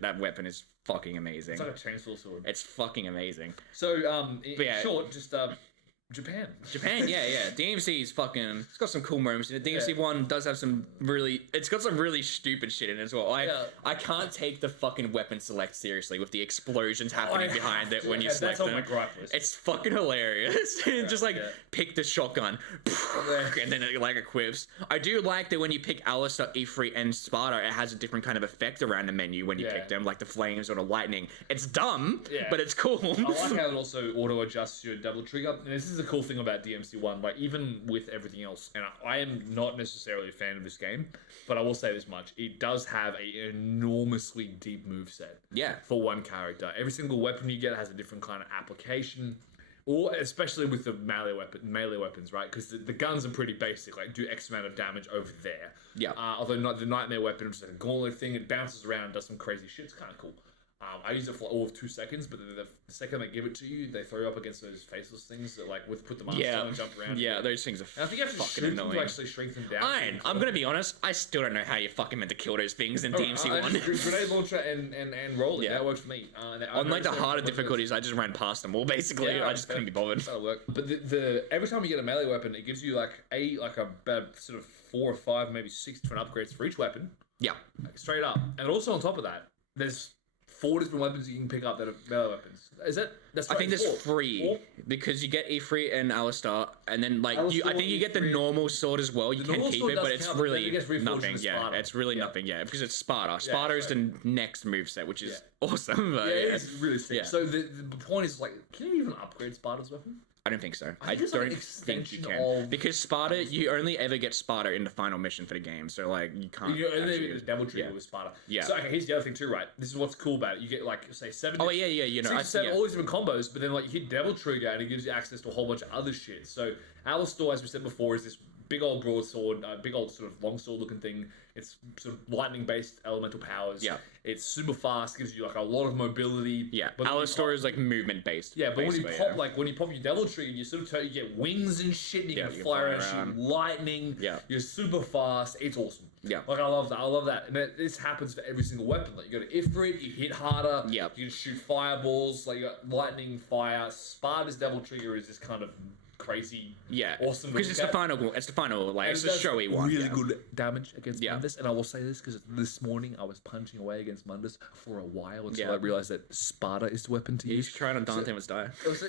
That weapon is fucking amazing. It's like a chainsaw sword. It's fucking amazing. So, short, just Japan. Yeah. DMC is fucking. It's got some cool moments in it. DMC One does have some really. It's got some really stupid shit in it as well. I can't take the fucking weapon select seriously with the explosions happening behind it when you select them. That's on my gripe list. It's fucking hilarious. Just pick the shotgun, and then it equips. I do like that when you pick Alistair, Ifrit, and Sparta, it has a different kind of effect around the menu when you pick them, like the flames or the lightning. It's dumb, but it's cool. I like how it also auto adjusts your double trigger. And this is the cool thing about DMC One, even with everything else, and I am not necessarily a fan of this game, but I will say this much: it does have an enormously deep moveset. Yeah. For one character, every single weapon you get has a different kind of application, or especially with the melee weapons, right? Because the guns are pretty basic, do X amount of damage over there. Yeah. Although not the nightmare weapon, which is a gauntlet thing, it bounces around and does some crazy shit. It's kind of cool. I use it for all of 2 seconds, but the second they give it to you, they throw you up against those faceless things that put the mask on and jump around. Yeah, those things are and I think you have to shoot them to actually shrink them down. I'm gonna be honest, I still don't know how you fucking meant to kill those things in DMC One. Grenade launcher and rolling, that worked for me. On the harder difficulties, I just ran past them all basically. I just couldn't be bothered. That'll work. But every time you get a melee weapon, it gives you a sort of 4 or 5, maybe 6 different upgrades for each weapon. Yeah. Straight up. And also on top of that, there's 4 different weapons you can pick up that are melee weapons. I think there's 3 because you get Ifrit and Alistair, and then I think you get the normal sword as well. You can keep it, but it's really nothing. Yeah, it's really nothing. Yeah, because it's Sparta. Sparta is the next moveset, which is awesome. But it's really sick. So the point is can you even upgrade Sparta's weapon? I don't think so. I don't think you can. Because Sparta, you only ever get Sparta in the final mission for the game. So, you can't. You only get double trigger with Sparta. Yeah. So, here's the other thing, too, right? This is what's cool about it. You get, say, 7. Oh, yeah. You know, 6 7, all these different combos, but then, you hit double trigger and it gives you access to a whole bunch of other shit. So, Alistair, as we said before, is this big old broadsword, big old sort of longsword looking thing. It's sort of lightning based elemental powers. Yeah. It's super fast, gives you a lot of mobility. Yeah. But Alistair is movement based. Yeah, but when you pop your double trigger, you sort of you get wings and shit. And you can fly around, shoot lightning. Yeah. You're super fast. It's awesome. Yeah. I love that. And this happens for every single weapon. You go to Ifrit, you hit harder. Yeah. You can shoot fireballs. You got lightning, fire. Sparta's double trigger is this kind of crazy, awesome. Because it's the final. It's a showy one. Really good damage against Mundus, and I will say this because this morning I was punching away against Mundus for a while until I realized that Sparta is the weapon to use. You tried on Dante and was dire. I was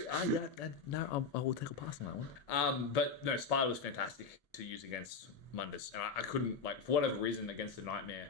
no, I will take a pass on that one. But no, Sparta was fantastic to use against Mundus, and I couldn't for whatever reason against the Nightmare.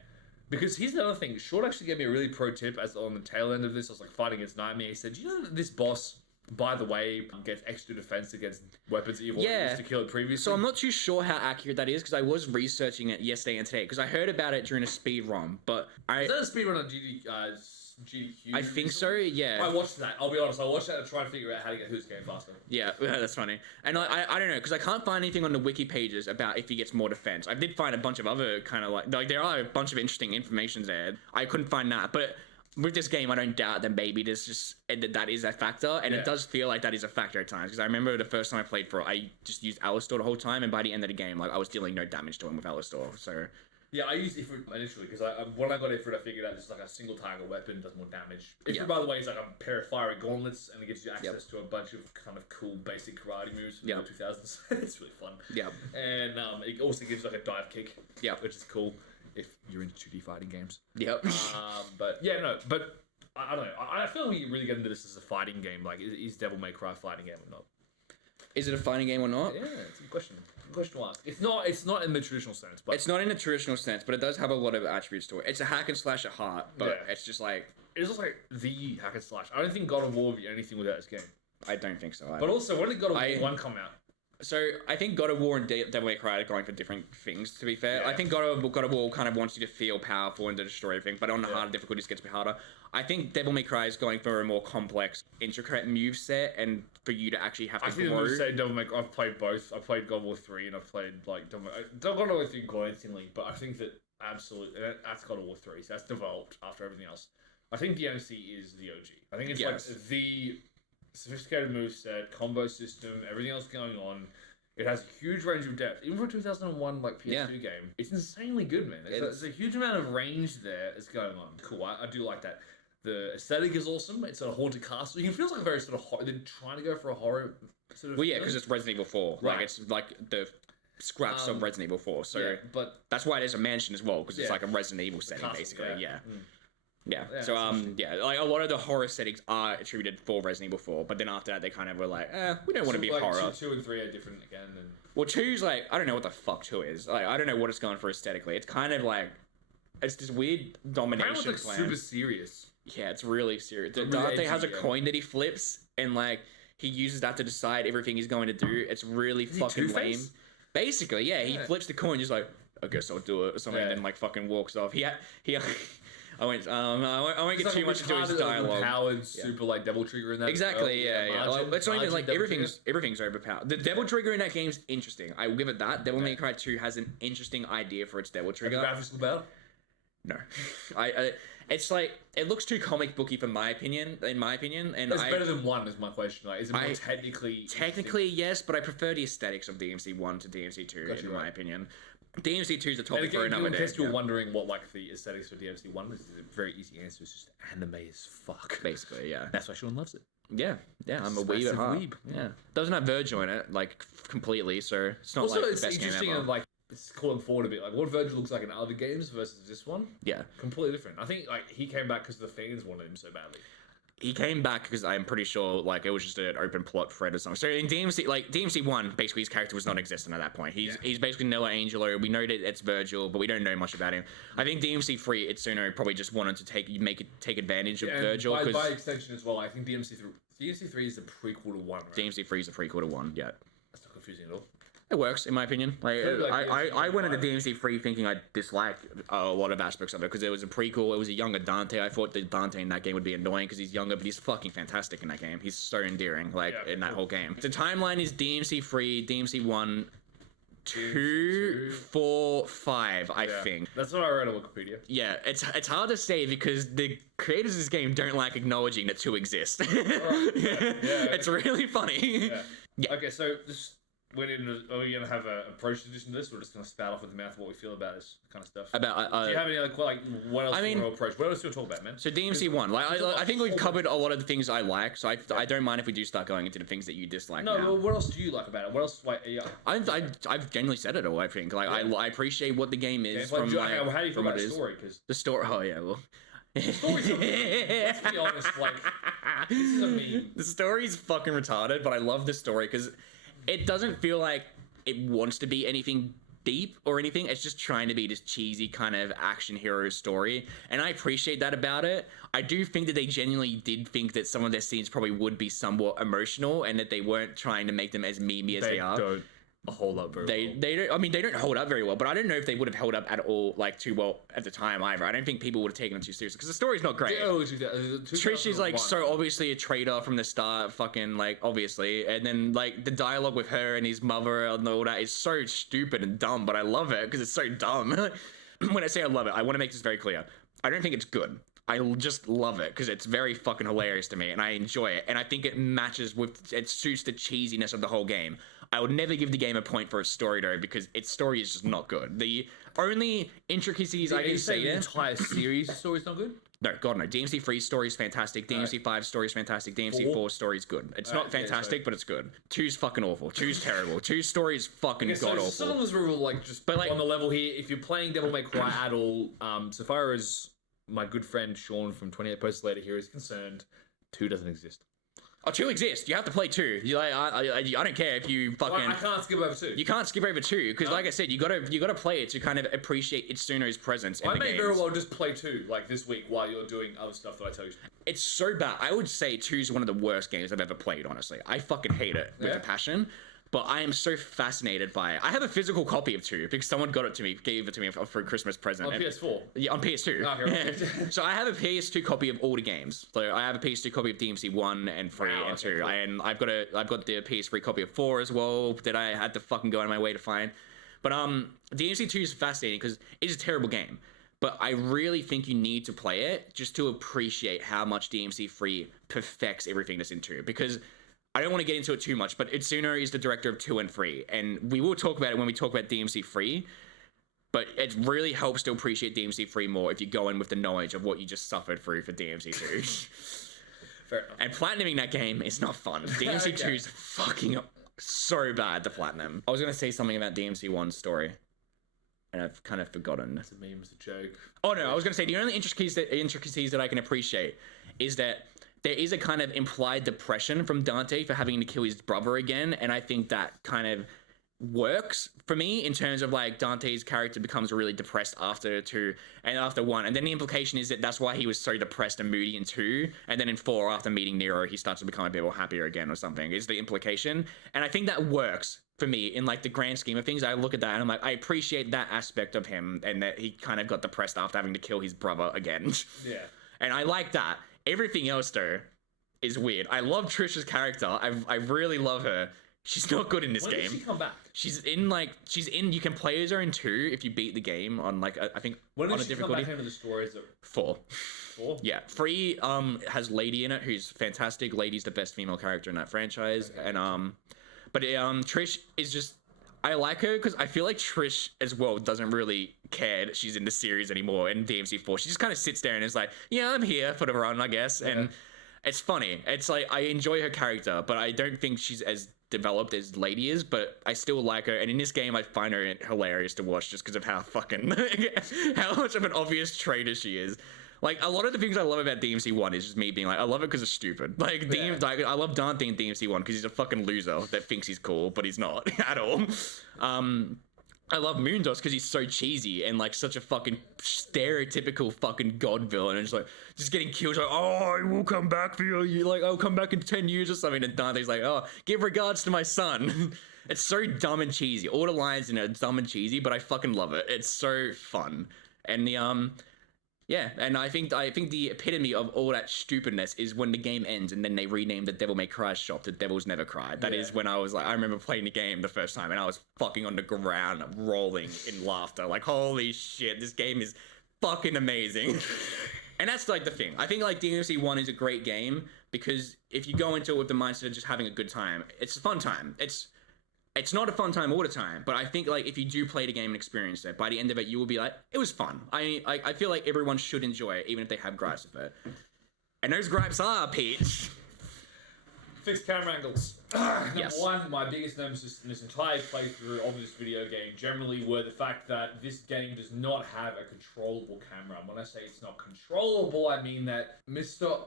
Because here's the other thing. Short actually gave me a really pro tip as on the tail end of this. I was fighting against Nightmare. He said, "You know that this boss by the way, gets extra defense against weapons that you've already Yeah. used to kill it previously. So I'm not too sure how accurate that is because I was researching it yesterday and today because I heard about it during a speed run, but Is that a speedrun on GDQ? I think so. Yeah. I watched that. I'll be honest. I watched that to try and figure out how to get who's game faster. Yeah, that's funny. And I don't know, because I can't find anything on the wiki pages about if he gets more defense. I did find a bunch of other kind of like there are a bunch of interesting information there. I couldn't find that, but with this game, I don't doubt that maybe there's just that is a factor, and it does feel like that is a factor at times. Because I remember the first time I played for it, I just used Alistar the whole time, and by the end of the game, like I was dealing no damage to him with Alistar. So. Yeah, I used Ifrit initially because when I got Ifrit, I figured out just like a single target weapon does more damage. Ifrit, by the way, is like a pair of fiery gauntlets and it gives you access to a bunch of kind of cool basic karate moves from the 2000s. It's really fun. Yeah. And it also gives like a dive kick. Yeah. Which is cool if you're into 2D fighting games. Yep. But yeah, no, but I don't know. I feel we really get into this as a fighting game. Like, is Devil May Cry a fighting game or not? Is it a fighting game or not? Yeah, it's a good question. Question to ask. It's not in the traditional sense, but it's not in the traditional sense, but it does have a lot of attributes to it. It's a hack and slash at heart, but it's just like it's just like the hack and slash. I don't think God of War would be anything without this game. I don't think so. But also, when did God of War 1 come out? So I think God of War and Devil May Cry are going for different things. To be fair, I think God of War kind of wants you to feel powerful and to destroy everything, but on the harder difficulties, gets a bit harder. I think Devil May Cry is going for a more complex, intricate move set, and for you to actually have to. I think I'm say Devil May Cry. I've played both. I've played God of War 3 and I've played like God of War 3 glancingly, but I think that absolutely that's God of War 3. So that's developed after everything else. I think DMC is the OG. I think it's like the sophisticated moveset, combo system, everything else going on. It has a huge range of depth. Even for a 2001 like PS2 game, it's insanely good, man. There's a huge amount of range there that's going on. Cool, I do like that. The aesthetic is awesome. It's a haunted castle. It feels like a very sort of horror. They're trying to go for a horror sort of. Well, yeah, because it's Resident Evil 4. Right. Like it's like the scraps of Resident Evil 4. So but that's why there's a mansion as well, because it's like a Resident Evil setting, basically. Yeah. So like a lot of the horror settings are attributed for Resident Evil 4, but then after that they kind of were like, we don't want to be like horror. 2 and 3 are different again. And... Well, 2's like I don't know what the fuck 2 is. Like I don't know what it's going for aesthetically. It's kind of like it's this weird domination plan. Super serious. Yeah, it's really serious. Dante has a coin that he flips, and like he uses that to decide everything he's going to do. It's really fucking lame. Basically, he flips the coin, just like I guess I'll do it or something, and then like fucking walks off. I won't get too much into his dialogue. Powered, super like Devil Trigger in that. Exactly, Like, it's not even like everything's overpowered. The Devil Trigger in that game's interesting. I will give it that. Devil May Cry 2 has an interesting idea for its Devil Trigger. The graphics look better? No, it's like it looks too comic booky in my opinion, and it's better than 1 is my question. Like, is it more technically yes, but I prefer the aesthetics of DMC 1 to DMC 2 in my opinion. DMC 2 is a topic for another day. In case you're wondering what like the aesthetics for DMC 1 is, a very easy answer. It's just anime as fuck. Basically, yeah. That's why Shaun loves it. Yeah, I'm a weeb at heart. Yeah, doesn't have Virgil in it like completely, so it's not also, like the best game ever. And, like, it's calling forward a bit. Like what Virgil looks like in other games versus this one. Yeah, completely different. I think like he came back because the fans wanted him so badly. He came back because I'm pretty sure like it was just an open plot thread or something. So in DMC 1, basically his character was non-existent at that point. He's basically Nella Angelo. We know that it's Virgil, but we don't know much about him. I think DMC 3, Itsuno probably just wanted to take advantage of Virgil. By extension as well, I think DMC 3 is a prequel to 1. Right? DMC 3 is a prequel to 1. Yeah. That's not confusing at all. It works, in my opinion. I went into DMC 3 thinking I disliked a lot of aspects of it because it was a prequel. It was a younger Dante. I thought that Dante in that game would be annoying because he's younger, but he's fucking fantastic in that game. He's so endearing, in that whole game. The timeline is DMC 3, DMC 1, 2, 4, 5, I think. That's what I read on Wikipedia. Yeah, it's hard to say because the creators of this game don't like acknowledging that 2 exists. It's really funny. Yeah. Okay, so just... Are we going to have an approach to this? We're just going to spout off with the mouth what we feel about this kind of stuff. Do you have any what else do you approach? What else do you talk about, man? So DMC 1, I think we've covered a lot of the things I like. So I don't mind if we do start going into the things that you dislike. No, well, what else do you like about it? What else? I've genuinely said it all. I think I appreciate what the game is how do you feel about the story? Because the story. Oh yeah, well. The story's a meme. Let's be honest. This is a meme. The story's fucking retarded, but I love the story because. It doesn't feel like it wants to be anything deep or anything. It's just trying to be this cheesy kind of action hero story, and I appreciate that about it. I do think that they genuinely did think that some of their scenes probably would be somewhat emotional, and that they weren't trying to make them as memey as they are. Don't hold up very well. They don't. I mean, they don't hold up very well, but I don't know if they would have held up at all, like too well at the time either. I don't think people would have taken them too seriously because the story's not great. Trish is like so obviously a traitor from the start, fucking like obviously, and then like the dialogue with her and his mother and all that is so stupid and dumb, but I love it because it's so dumb. When I say I love it, I want to make this very clear. I don't think it's good. I just love it because it's very fucking hilarious to me, and I enjoy it, and I think it matches with, it suits the cheesiness of the whole game. I would never give the game a point for its story though, because its story is just not good. The only intricacies I can say, the entire series story is not good. No, God no. DMC 3 story is fantastic. DMC 5 story is fantastic. DMC 4 story is good. It's not fantastic, but it's good. 2's fucking awful. 2's terrible. 2's story is fucking god awful. Some of those were like just but like, on the level here. If you're playing Devil May Cry at all, so far as my good friend Shaun from 28 Posts Later here is concerned, 2 doesn't exist. Oh, 2 exists. You have to play 2. You like, I don't care if you fucking. I can't skip over 2. You can't skip over 2 because, like I said, you gotta play it to kind of appreciate Itsuno's presence in the game. I may very well just play 2 like this week while you're doing other stuff that I tell you. It's so bad. I would say 2 is one of the worst games I've ever played. Honestly, I fucking hate it with a passion. But I am so fascinated by it. I have a physical copy of 2 because someone got it to me, gave it to me for a Christmas present. On PS4? Yeah, on PS2. Oh, okay. So I have a PS2 copy of all the games. So I have a PS2 copy of DMC 1 and 3 and 2. Cool. And I've got the PS3 copy of 4 as well that I had to fucking go on my way to find. But DMC 2 is fascinating because it's a terrible game. But I really think you need to play it just to appreciate how much DMC 3 perfects everything that's in 2. Because I don't want to get into it too much, but Itsuno is the director of 2 and 3, and we will talk about it when we talk about DMC 3, but it really helps to appreciate DMC 3 more if you go in with the knowledge of what you just suffered through for DMC 2. Fair enough. And platinuming that game is not fun. DMC 2 is fucking so bad to platinum. I was going to say something about DMC 1's story, and I've kind of forgotten. That's a meme, it's a joke. Oh no, I was going to say the only intricacies that I can appreciate is that there is a kind of implied depression from Dante for having to kill his brother again, and I think that kind of works for me in terms of like Dante's character becomes really depressed after 2 and after 1, and then the implication is that that's why he was so depressed and moody in 2, and then in 4 after meeting Nero he starts to become a bit more happier again or something is the implication, and I think that works for me in like the grand scheme of things. I look at that and I'm like, I appreciate that aspect of him and that he kind of got depressed after having to kill his brother again. Yeah. And I like that. Everything else, though, is weird. I love Trish's character. I really love her. She's not good in this game. When did she come back? She's in, you can play as her in 2 if you beat the game on, like, I think, when on did a she difficulty. come back into the story? Is it 4. 4? Yeah. 3, has Lady in it, who's fantastic. Lady's the best female character in that franchise. Okay. And, but, Trish is just, I like her because I feel like Trish as well doesn't really care that she's in the series anymore in DMC 4. She just kind of sits there and is like, yeah, I'm here for the run, I guess. Yeah. And it's funny. It's like, I enjoy her character, but I don't think she's as developed as Lady is, but I still like her. And in this game, I find her hilarious to watch just because of how fucking, how much of an obvious traitor she is. Like, a lot of the things I love about DMC 1 is just me being like, I love it because it's stupid. Like, I love Dante in DMC 1 because he's a fucking loser that thinks he's cool, but he's not at all. I love Moondos because he's so cheesy and, like, such a fucking stereotypical fucking god villain. And just getting killed, like, oh, I will come back for you. You're like, I'll come back in 10 years or something. And Dante's like, oh, give regards to my son. It's so dumb and cheesy. All the lines in it are dumb and cheesy, but I fucking love it. It's so fun. And yeah, and I think the epitome of all that stupidness is when the game ends and then they rename the Devil May Cry shop to Devil's Never Cried. That is when I was like, I remember playing the game the first time and I was fucking on the ground rolling in laughter. Like, holy shit, this game is fucking amazing. And that's like the thing. I think like DMC 1 is a great game because if you go into it with the mindset of just having a good time, it's a fun time. It's not a fun time all the time, but I think like if you do play the game and experience it, by the end of it, you will be like, it was fun. I feel like everyone should enjoy it, even if they have gripes with it. And those gripes are, Pete. Fixed camera angles. Yes. Number 1, my biggest nemesis in this entire playthrough of this video game generally were the fact that this game does not have a controllable camera. And when I say it's not controllable, I mean that Mr.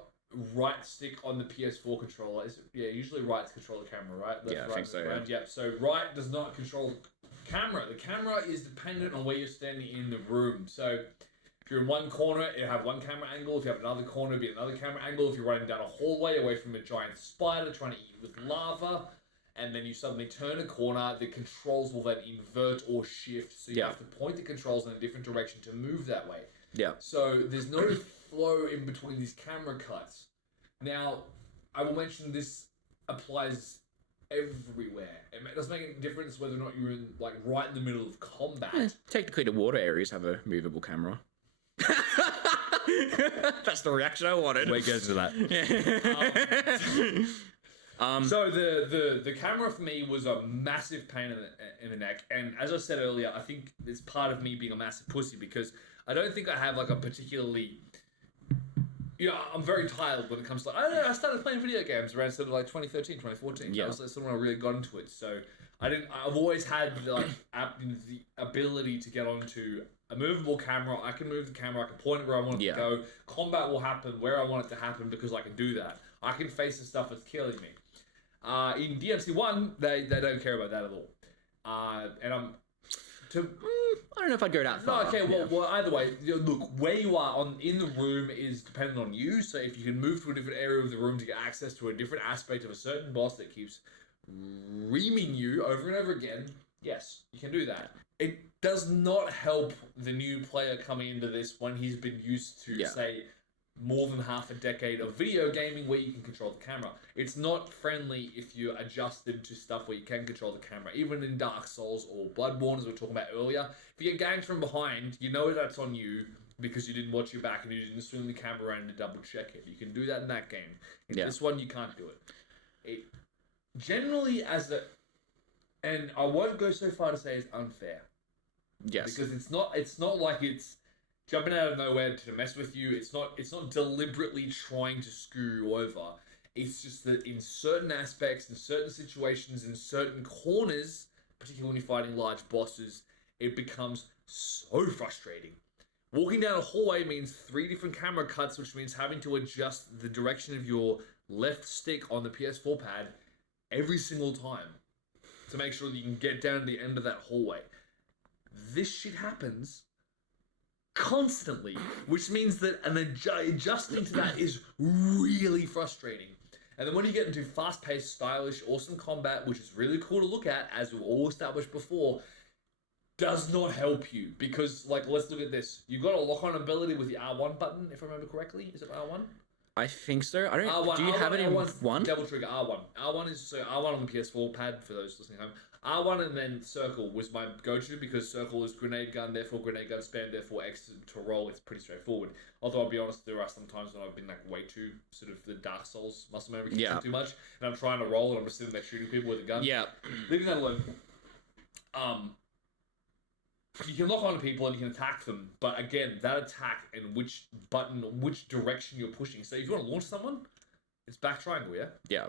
right stick on the PS4 controller. Usually right to control the camera, right? Left, Yeah, I right, think so. around. Yeah. Yep. So right does not control the camera. The camera is dependent on where you're standing in the room. So if you're in one corner, it'll have one camera angle. If you have another corner, it'll be another camera angle. If you're running down a hallway away from a giant spider trying to eat with lava, and then you suddenly turn a corner, the controls will then invert or shift. So you have to point the controls in a different direction to move that way. Yeah. So there's no flow in between these camera cuts. Now, I will mention this applies everywhere. It doesn't make any difference whether or not you're in like right in the middle of combat. Technically, the water areas have a movable camera. That's the reaction I wanted. Wait, goes to that. So the camera for me was a massive pain in the neck, and as I said earlier, I think it's part of me being a massive pussy because I don't think I have like a particularly, I'm very tired when it comes to I don't know. I started playing video games around sort of like 2013, 2014. Yeah. That was sort of when I really got into it. So I've always had like the ability to get onto a movable camera. I can move the camera. I can point it where I want it to go. Combat will happen where I want it to happen because I can do that. I can face the stuff that's killing me. In Dmc One, they don't care about that at all. And I don't know if I'd go that far. no, okay. Well, either way, look, where you are in the room is dependent on you. So if you can move to a different area of the room to get access to a different aspect of a certain boss that keeps reaming you over and over again, yes, you can do that. It does not help the new player coming into this when he's been used to, say, more than half a decade of video gaming where you can control the camera. It's not friendly if you're adjusted to stuff where you can control the camera. Even in Dark Souls or Bloodborne, as we were talking about earlier, if you get ganked from behind, you know that's on you because you didn't watch your back and you didn't swing the camera around to double check it. You can do that in that game. In this one, you can't do it. Generally, and I won't go so far to say it's unfair. Yes. Because it's not like it's jumping out of nowhere to mess with you. It's not deliberately trying to screw you over. It's just that in certain aspects, in certain situations, in certain corners, particularly when you're fighting large bosses, it becomes so frustrating. Walking down a hallway means 3 different camera cuts, which means having to adjust the direction of your left stick on the PS4 pad every single time to make sure that you can get down to the end of that hallway. This shit happens constantly, which means that adjusting to that is really frustrating. And then when you get into fast-paced, stylish, awesome combat, which is really cool to look at, as we've all established before, does not help you. Because, like, let's look at this. You've got a lock-on ability with the R1 button, if I remember correctly. Is it R1? I think so. I don't. R1, do you R1, have it in R1's one? Double trigger R1. R1 is R1 on the PS4 pad for those listening home. R1 and then circle was my go-to because circle is grenade gun, therefore grenade gun spam, therefore X to roll. It's pretty straightforward. Although I'll be honest, there are some times when I've been like way too sort of the Dark Souls muscle memory kicks in too much, and I'm trying to roll and I'm just sitting there shooting people with a gun. Yeah. Leaving that alone. You can lock on to people and you can attack them, but again, that attack and which button, which direction you're pushing. So if you want to launch someone, it's back triangle, yeah? Yeah.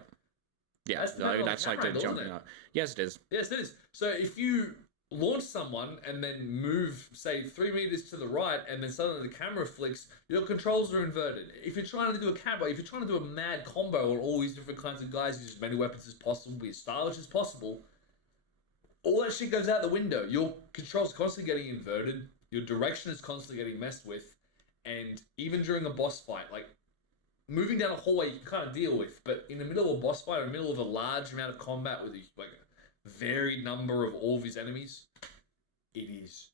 Yeah, that's like the jumping up. Yes, it is. Yes, it is. So if you launch someone and then move, say, 3 meters to the right, and then suddenly the camera flicks, your controls are inverted. If you're trying to do a combo, if you're trying to do a mad combo on all these different kinds of guys, use as many weapons as possible, be as stylish as possible, all that shit goes out the window. Your controls are constantly getting inverted, your direction is constantly getting messed with, and even during a boss fight, like, moving down a hallway you can kind of deal with, but in the middle of a boss fight, or in the middle of a large amount of combat with like a varied number of all of his enemies, it is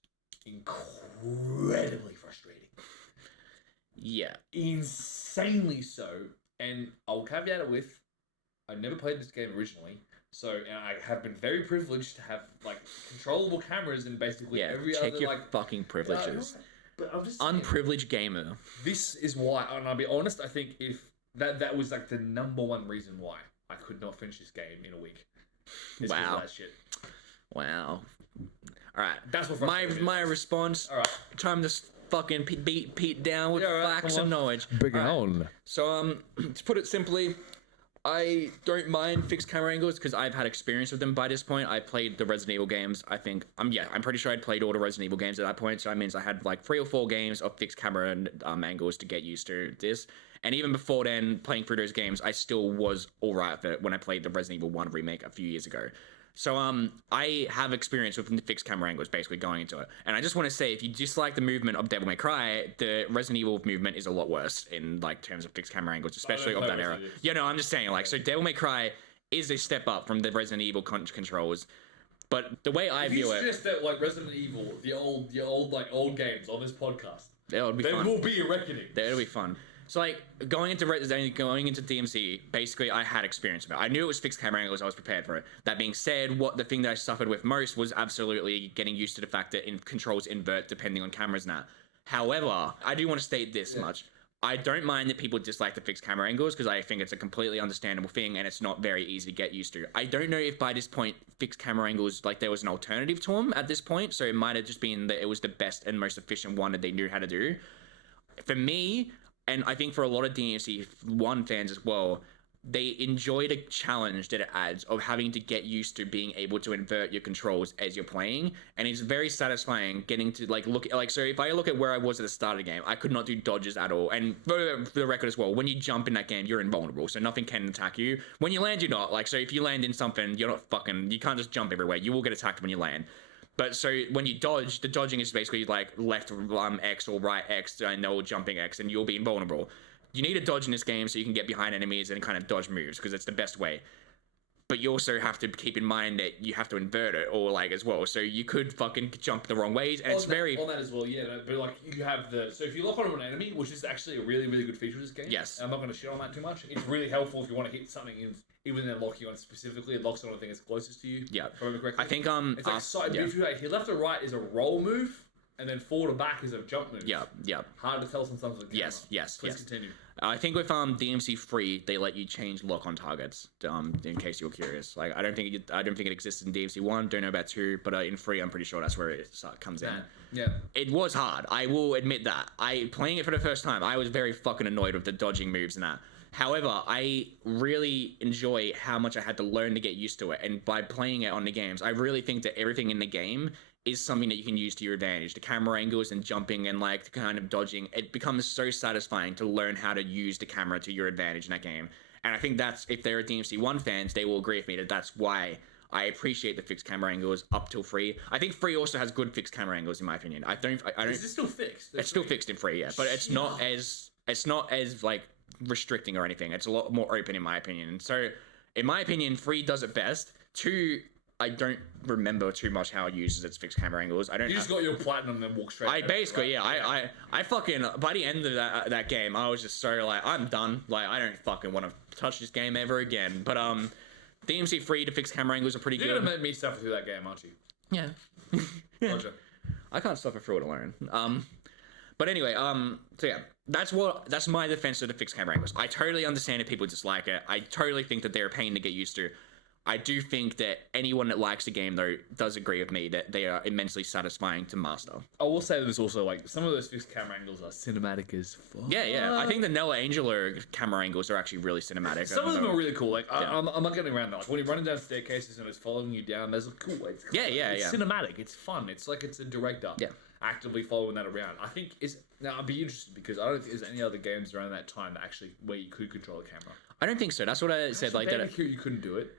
incredibly frustrating. Yeah. Insanely so. And I'll caveat it with, I never played this game originally, so and I have been very privileged to have like controllable cameras in basically every check other your like fucking privileges. But I'm just saying, Unprivileged gamer. this is why, and I'll be honest, I think if that was like the number one reason why I could not finish this game in a week. It's 'cause of that shit. Wow. All right. That's what my response. All right. Time to fucking beat Pete down with facts and knowledge. Bring it on. So to put it simply, I don't mind fixed camera angles because I've had experience with them by this point. I played the Resident Evil games. I think I'm pretty sure I'd played all the Resident Evil games at that point. So that means I had like 3 or 4 games of fixed camera and angles to get used to this. And even before then, playing through those games, I still was all right with it when I played the Resident Evil 1 remake a few years ago. So I have experience with fixed camera angles basically going into it. And I just want to say, if you dislike the movement of Devil May Cry, the Resident Evil movement is a lot worse in like terms of fixed camera angles, especially of that era. Yeah, no, I'm just saying, like, so Devil May Cry is a step up from the Resident Evil controls. But the way I view it, suggest that like Resident Evil, the old games on this podcast, it'll be fun. There will be a reckoning. It'll be fun. So like going into DMC, basically I had experience with it. I knew it was fixed camera angles. I was prepared for it. That being said, the thing that I suffered with most was absolutely getting used to the fact that controls invert depending on cameras now. However, I do want to state this much. I don't mind that people dislike the fixed camera angles because I think it's a completely understandable thing and it's not very easy to get used to. I don't know if by this point fixed camera angles, like there was an alternative to them at this point, so it might have just been that it was the best and most efficient one that they knew how to do. For me, and I think for a lot of DMC One fans as well, they enjoy the challenge that it adds of having to get used to being able to invert your controls as you're playing, and it's very satisfying getting to so if I look at where I was at the start of the game, I could not do dodges at all. And for the record as well, when you jump in that game, you're invulnerable, so nothing can attack you. When you land, you're not. Like, so if you land in something, you can't just jump everywhere. You will get attacked when you land. But so when you dodge, the dodging is basically like left X or right X and no jumping X, and you'll be invulnerable. You need to dodge in this game so you can get behind enemies and kind of dodge moves because it's the best way. But you also have to keep in mind that you have to invert it or like as well. So you could fucking jump the wrong ways, and on that as well. Yeah, but like you have so if you lock onto an enemy, which is actually a really really good feature of this game. Yes. I'm not going to shit on that too much. It's really helpful if you want to hit something even then locking on specifically, it locks on the thing that's closest to you. Yeah. If I remember correctly. I think it's like if you hit left or right is a roll move. And then forward or back is a jump move. Yeah. Hard to tell sometimes with the camera. Yes. Please continue. I think with DMC Free, they let you change lock on targets. In case you're curious, like I don't think it exists in DMC One. Don't know about 2, but in Free, I'm pretty sure that's where it comes in. Yeah. It was hard. I will admit that. Playing it for the first time, I was very fucking annoyed with the dodging moves and that. However, I really enjoy how much I had to learn to get used to it, and by playing it on the games, I really think that everything in the game is something that you can use to your advantage. The camera angles and jumping and like the kind of dodging, it becomes so satisfying to learn how to use the camera to your advantage in that game. And I think that's, if they're DMC One fans, they will agree with me that that's why I appreciate the fixed camera angles up till Free. I think Free also has good fixed camera angles in my opinion. I don't. Is it still fixed? It's still fixed in Free, yeah, but it's not as like restricting or anything. It's a lot more open in my opinion. And so, in my opinion, Free does it best. 2, I don't remember too much how it uses its fixed camera angles. I don't. You just got your platinum and then walk straight. I fucking by the end of that game, I was just so like, I'm done. Like, I don't fucking want to touch this game ever again. But DMC Free to fixed camera angles are pretty good. You're gonna make me suffer through that game, aren't you? Yeah. Roger. I can't suffer through it alone. But anyway, so yeah, that's my defense of the fixed camera angles. I totally understand if people dislike it. I totally think that they're a pain to get used to. I do think that anyone that likes the game, though, does agree with me that they are immensely satisfying to master. I will say there's also, like, some of those fixed camera angles are cinematic as fuck. Yeah. I think the Nella Angelo camera angles are actually really cinematic. Some of them are really cool. Like, yeah. I'm not getting around that. Like, when you're running down staircases and it's following you down, there's a cool. It's cool. It's cinematic. It's fun. It's like it's a director actively following that around. I think now I'd be interested because I don't think there's any other games around that time that actually where you could control the camera. I don't think so. That's what I said. Like that. You couldn't do it.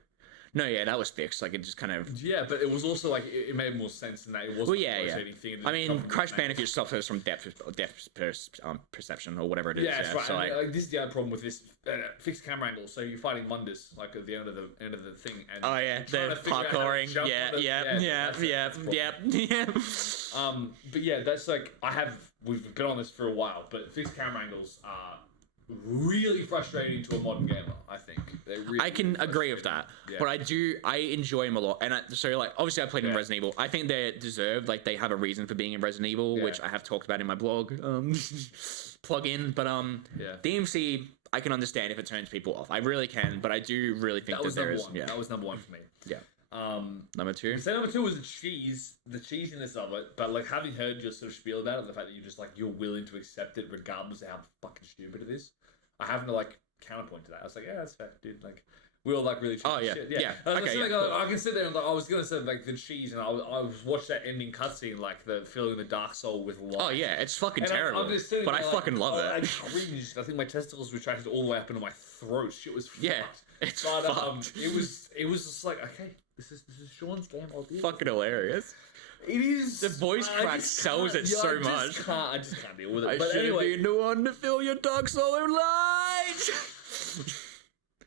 No, yeah, that was fixed. Like, it just kind of... Yeah, but it was also, like, it made more sense than that. It wasn't rotating thing. I mean, Crash Bandicoot suffers from depth perception or whatever it is. Yeah, that's right. So, like, this is the other problem with this fixed camera angle. So you're fighting Mundus, like, at the end of the thing. And the parkouring. Yeah. But yeah, that's, like, we've been on this for a while, but fixed camera angles are really frustrating to a modern gamer, I think. I can agree with that, but I enjoy them a lot, and so like obviously I played in Resident Evil. I think they're deserved, like they have a reason for being in Resident Evil, which I have talked about in my blog. Plug in, but DMC I can understand if it turns people off. I really can, but I do really think that there is. That was number 1 for me. Yeah. Number 2. So number 2 was the cheesiness of it, but like having heard your sort of spiel about it, the fact that you're willing to accept it regardless of how fucking stupid it is. I haven't to like counterpoint to that. I was like, yeah, that's fair, dude. Like, We all like really cheap Oh, yeah. shit. Yeah. I, was Okay, like, yeah, cool. I can sit there and like, I was gonna say like the cheese, and I was watch that ending cutscene, like the filling the dark soul with light. Oh yeah, it's fucking And terrible. I'm just sitting But I there fucking love I it. cringed. I think my testicles retracted all the way up into my throat. Shit was fucked. Yeah, it's But fucked. it was just like, okay, this is Shaun's game. I'll deal. Fucking hilarious. It is. The voice I crack just sells can't- it yeah, so much. I just can't deal with it. I But should anyway, have been the one to fill your dark soul with light.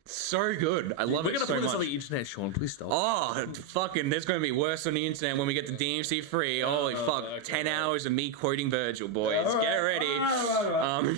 So good. I love we're it gonna so put this on much. the internet, Shaun. Please stop. Oh, fucking, there's gonna be worse on the internet when we get to DMC free. Holy fuck. okay, 10 right. hours of me quoting Virgil, boys. All right, Get ready. all right.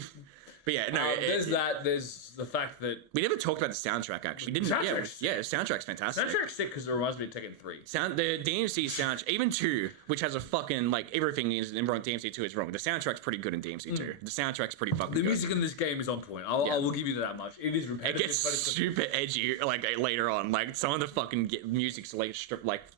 But yeah, no, There's that. There's the fact that we never talked about the soundtrack, actually. We didn't. Soundtrack's Yeah, soundtrack's fantastic. soundtrack's sick because it reminds me of Tekken 3. The DMC soundtrack, even 2, which has a fucking, like, everything is in wrong. DMC 2 is wrong. The soundtrack's pretty good in DMC 2. The soundtrack's pretty fucking The good. music in this game is on point. I will give you that much. It is It repetitive, gets but it's super edgy, like, later on. Like, some of the fucking music's, like,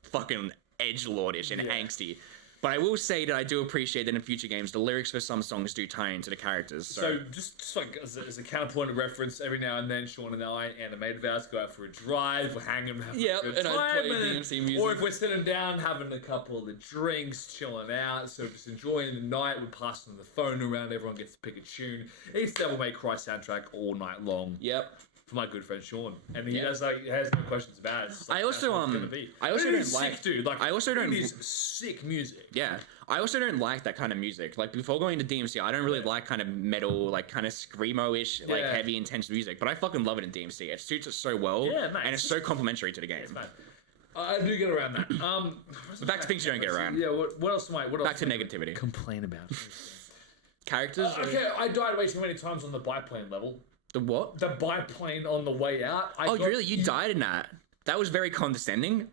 fucking edgelordish and angsty. But I will say that I do appreciate that in future games, the lyrics for some songs do tie into the characters. So just like as a counterpoint of reference, every now and then, Shaun and I, animated vows, go out for a drive, we're hanging, having Yep, a good and I time, play and DMC music. or if we're sitting down having a couple of drinks, chilling out, so just enjoying the night, we're passing the phone around, everyone gets to pick a tune. It's Devil May Cry soundtrack all night long. Yep. For my good friend Shaun, and he Yeah. has no questions about it. It's just like, I also, that's what it's gonna be. I also It don't is like- sick, dude. Like I also don't- It is sick music. Yeah. I also don't like that kind of music. Like, before going to DMC, I don't really like kind of metal, like, kind of screamo-ish, like, Yeah. heavy, intense music. But I fucking love it in DMC. It suits it so well. Yeah, mate. And it's so complementary to the game. Man, I do get around that. Back to things you don't get around. Yeah. What else am I? What else? Back to negativity. complain about. Characters? Okay, I died way too many times on the biplane level. The what? The biplane on the way out. Oh, really? You died in that? That was very condescending.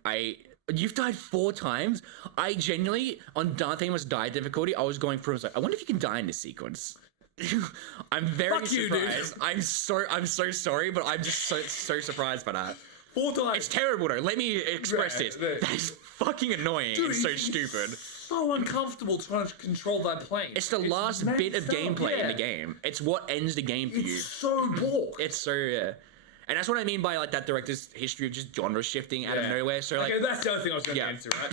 You've died 4 times? I genuinely, on Dante Must Die difficulty, I was going through, I was like, I wonder if you can die in this sequence. I'm very Fuck you, dude. surprised. I'm so sorry, but I'm just so surprised by that. 4 times. It's terrible though. Let me express Yeah, this. yeah. That is fucking annoying and so stupid. So uncomfortable trying to control that plane. It's the last bit of messed up, gameplay in yeah. the game. It's what ends the game for you. It's so bored. It's so, yeah. And that's what I mean by, like, that director's history of just genre shifting out of Yeah. nowhere. So, like, Okay, that's the other thing I was going to Yeah. get into, right?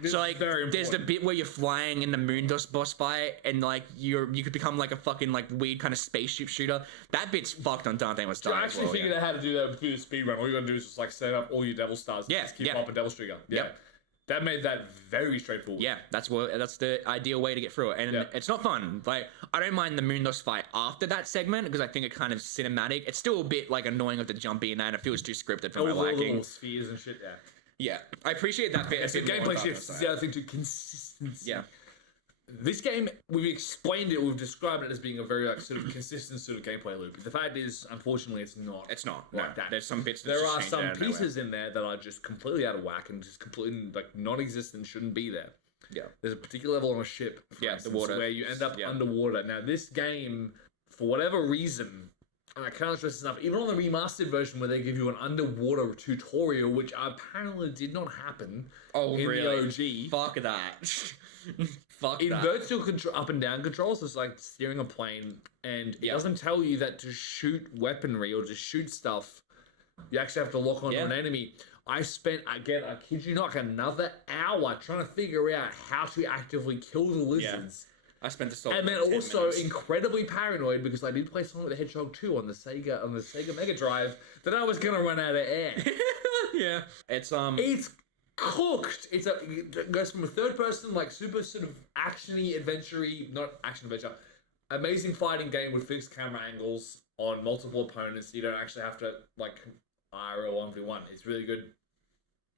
This so, is like, very there's the important. bit where you're flying in the moon dust boss fight, and, like, you could become, like, a fucking, like, weird kind of spaceship shooter. That bit's fucked on Dante Must Die I as actually well, figured yeah. out how to do that through the speedrun. All you got to do is just, like, set up all your devil stars. And Yeah, just keep yeah. popping devil trigger. Yeah. Yep. That made that very straightforward. Yeah, that's the ideal way to get through it, and Yeah. it's not fun. Like, I don't mind the Moondos fight after that segment because I think it kind of cinematic. It's still a bit like annoying with the jumpy and that, and it feels too scripted for my All the liking. little spheres and shit, yeah. Yeah, I appreciate that bit. It's the a bit more gameplay on shifts. Dante It's the other thing too. Consistency. Yeah. This game, we've explained it, we've described it as being a very like sort of consistent sort of gameplay loop. The fact is, unfortunately, it's not. It's not. like No, that. there's some bits. That There just are change some out of nowhere. pieces in there that are just completely out of whack and just completely like non-existent, shouldn't be there. Yeah. There's a particular level on a ship, for Yeah, the instance, water. where you end up Yeah. underwater. Now, this game, for whatever reason, and I can't stress this enough, even on the remastered version where they give you an underwater tutorial, which apparently did not happen Oh, in really? the OG. Fuck that. Fuck that. Inverts your up and down controls. It's like steering a plane, and it Yeah. doesn't tell you that to shoot weaponry or to shoot stuff, you actually have to lock onto Yeah. an enemy. I spent, again, I kid you not, another hour trying to figure out how to actively kill the lizards. I spent a solid And then 10 also minutes. incredibly paranoid because I did play Sonic the Hedgehog 2 on the Sega Mega Drive that I was gonna run out of air. Yeah. It's It's cooked. It goes from a third person, like super sort of actiony, adventure-y, not action adventure, amazing fighting game with fixed camera angles on multiple opponents. You don't actually have to like IRL 1v1. It's really good.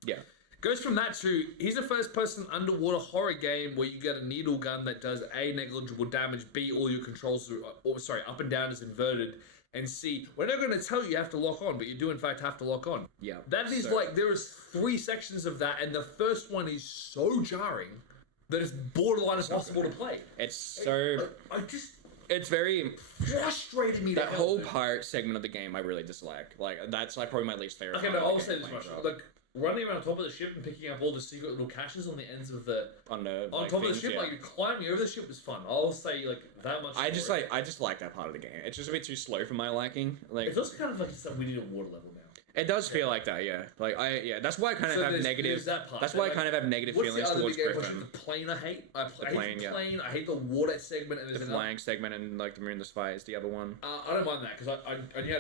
Yeah. Goes from that to here's a first-person underwater horror game where you get a needle gun that does A, negligible damage, B, all your controls are, up and down is inverted, and C, we're not going to tell you have to lock on, but you do in fact have to lock on. Yeah. That is So- like there is 3 sections of that, and the first one is so jarring that it's borderline impossible to play. It's so. I just It's very. frustrated me. That to whole hell, pirate segment of the game I really dislike. Like, that's like probably my least favorite. dude. Okay, part no, of I'll the say game this much. playing Like running around top of the ship and picking up all the secret little caches on the ends of the on the on like, top of the things, ship, yeah. like climbing over the ship was fun. I'll say like that much. I just for it. like that part of the game. It's just a bit too slow for my liking. Like It's also kind of like it's that we need a water level now. It does feel like that, yeah. That's why I kind of have negative. That's why I kind of have negative feelings towards Griffin. The plane I hate. I hate the plane, plane. I hate the water segment. And the flying segment and like the moon, the spy is the other one. I don't mind that because I knew.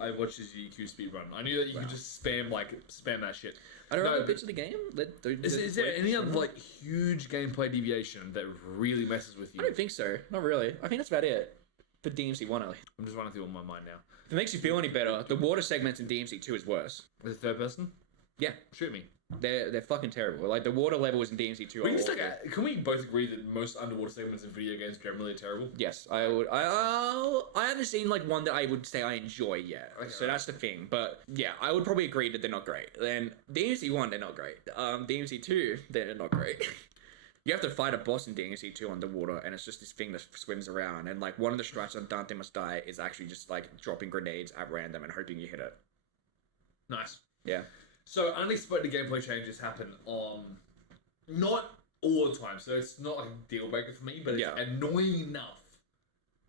I watched his EQ speedrun. I knew that you could just spam that shit. I don't know bits of the game. Is there any other like huge gameplay deviation that really messes with you? I don't think so. Not really. I think that's about it. For DMC One, I'm just running through on my mind now. If it makes you feel any better, the water segments in DMC Two is worse. Is it third person? Yeah. Shoot me. They're fucking terrible. Like the water levels in DMC Two. Can we both agree that most underwater segments in video games generally are terrible? Yes, I would. I haven't seen like one that I would say I enjoy yet. Okay. So that's the thing. But yeah, I would probably agree that they're not great. Then DMC One, they're not great. DMC Two, they're not great. You have to fight a boss in DMC 2 underwater, and it's just this thing that swims around. And like one of the strats on Dante Must Die is actually just like dropping grenades at random and hoping you hit it. Nice. Yeah. So unexpected gameplay changes happen on not all the time, so it's not like a deal breaker for me, but it's annoying enough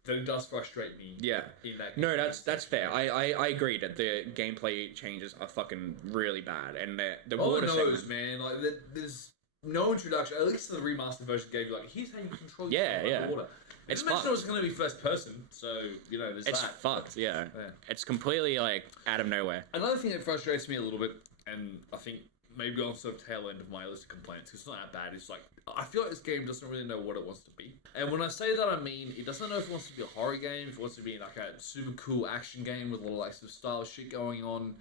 that it does frustrate me. Yeah. In that no, that's fair. I agree that the gameplay changes are fucking really bad, and the water segment, man. Like there's no introduction. At least the remastered version gave you like, here's how you control the water. It's fucked. It was going to be first person, so you know there's it's fucked. Yeah, it's completely like out of nowhere. Another thing that frustrates me a little bit, and I think maybe on sort of tail end of my list of complaints, because it's not that bad. It's like I feel like this game doesn't really know what it wants to be, and when I say that, I mean it doesn't know if it wants to be a horror game, if it wants to be like a super cool action game with a lot of like sort of stylish shit going on.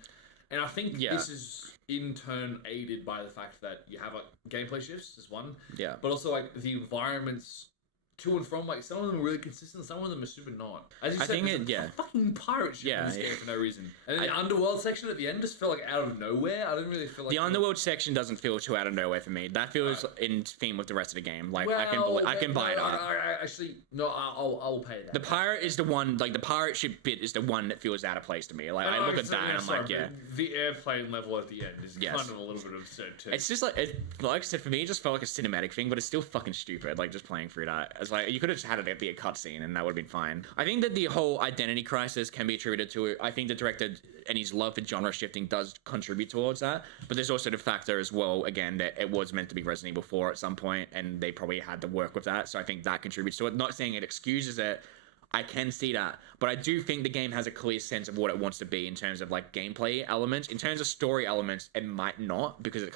And I think this is in turn aided by the fact that you have gameplay shifts is one. Yeah. But also like the environments to and from, like some of them are really consistent, some of them are super not. As you said, there's fucking pirate shit in this game for no reason. And the underworld section at the end just felt like out of nowhere. I didn't really feel like the underworld section doesn't feel too out of nowhere for me. That feels in theme with the rest of the game. Like I can buy it up. Actually, no, I'll pay that. The pirate is the one, like the pirate ship bit is the one that feels out of place to me. Like I look at that and I'm like, the airplane level at the end is kind of a little bit absurd too. It's just like like I said, for me, it just felt like a cinematic thing, but it's still fucking stupid. Like just playing through that. It's like you could have just had it be a cutscene and that would have been fine. I think that the whole identity crisis can be attributed to it. I think the director and his love for genre shifting does contribute towards that, but there's also the factor as well, again, that it was meant to be Resident Evil 4 at some point and they probably had to work with that, so I think that contributes to it. Not saying it excuses it, I can see that, but I do think the game has a clear sense of what it wants to be in terms of like gameplay elements. In terms of story elements, it might not, because it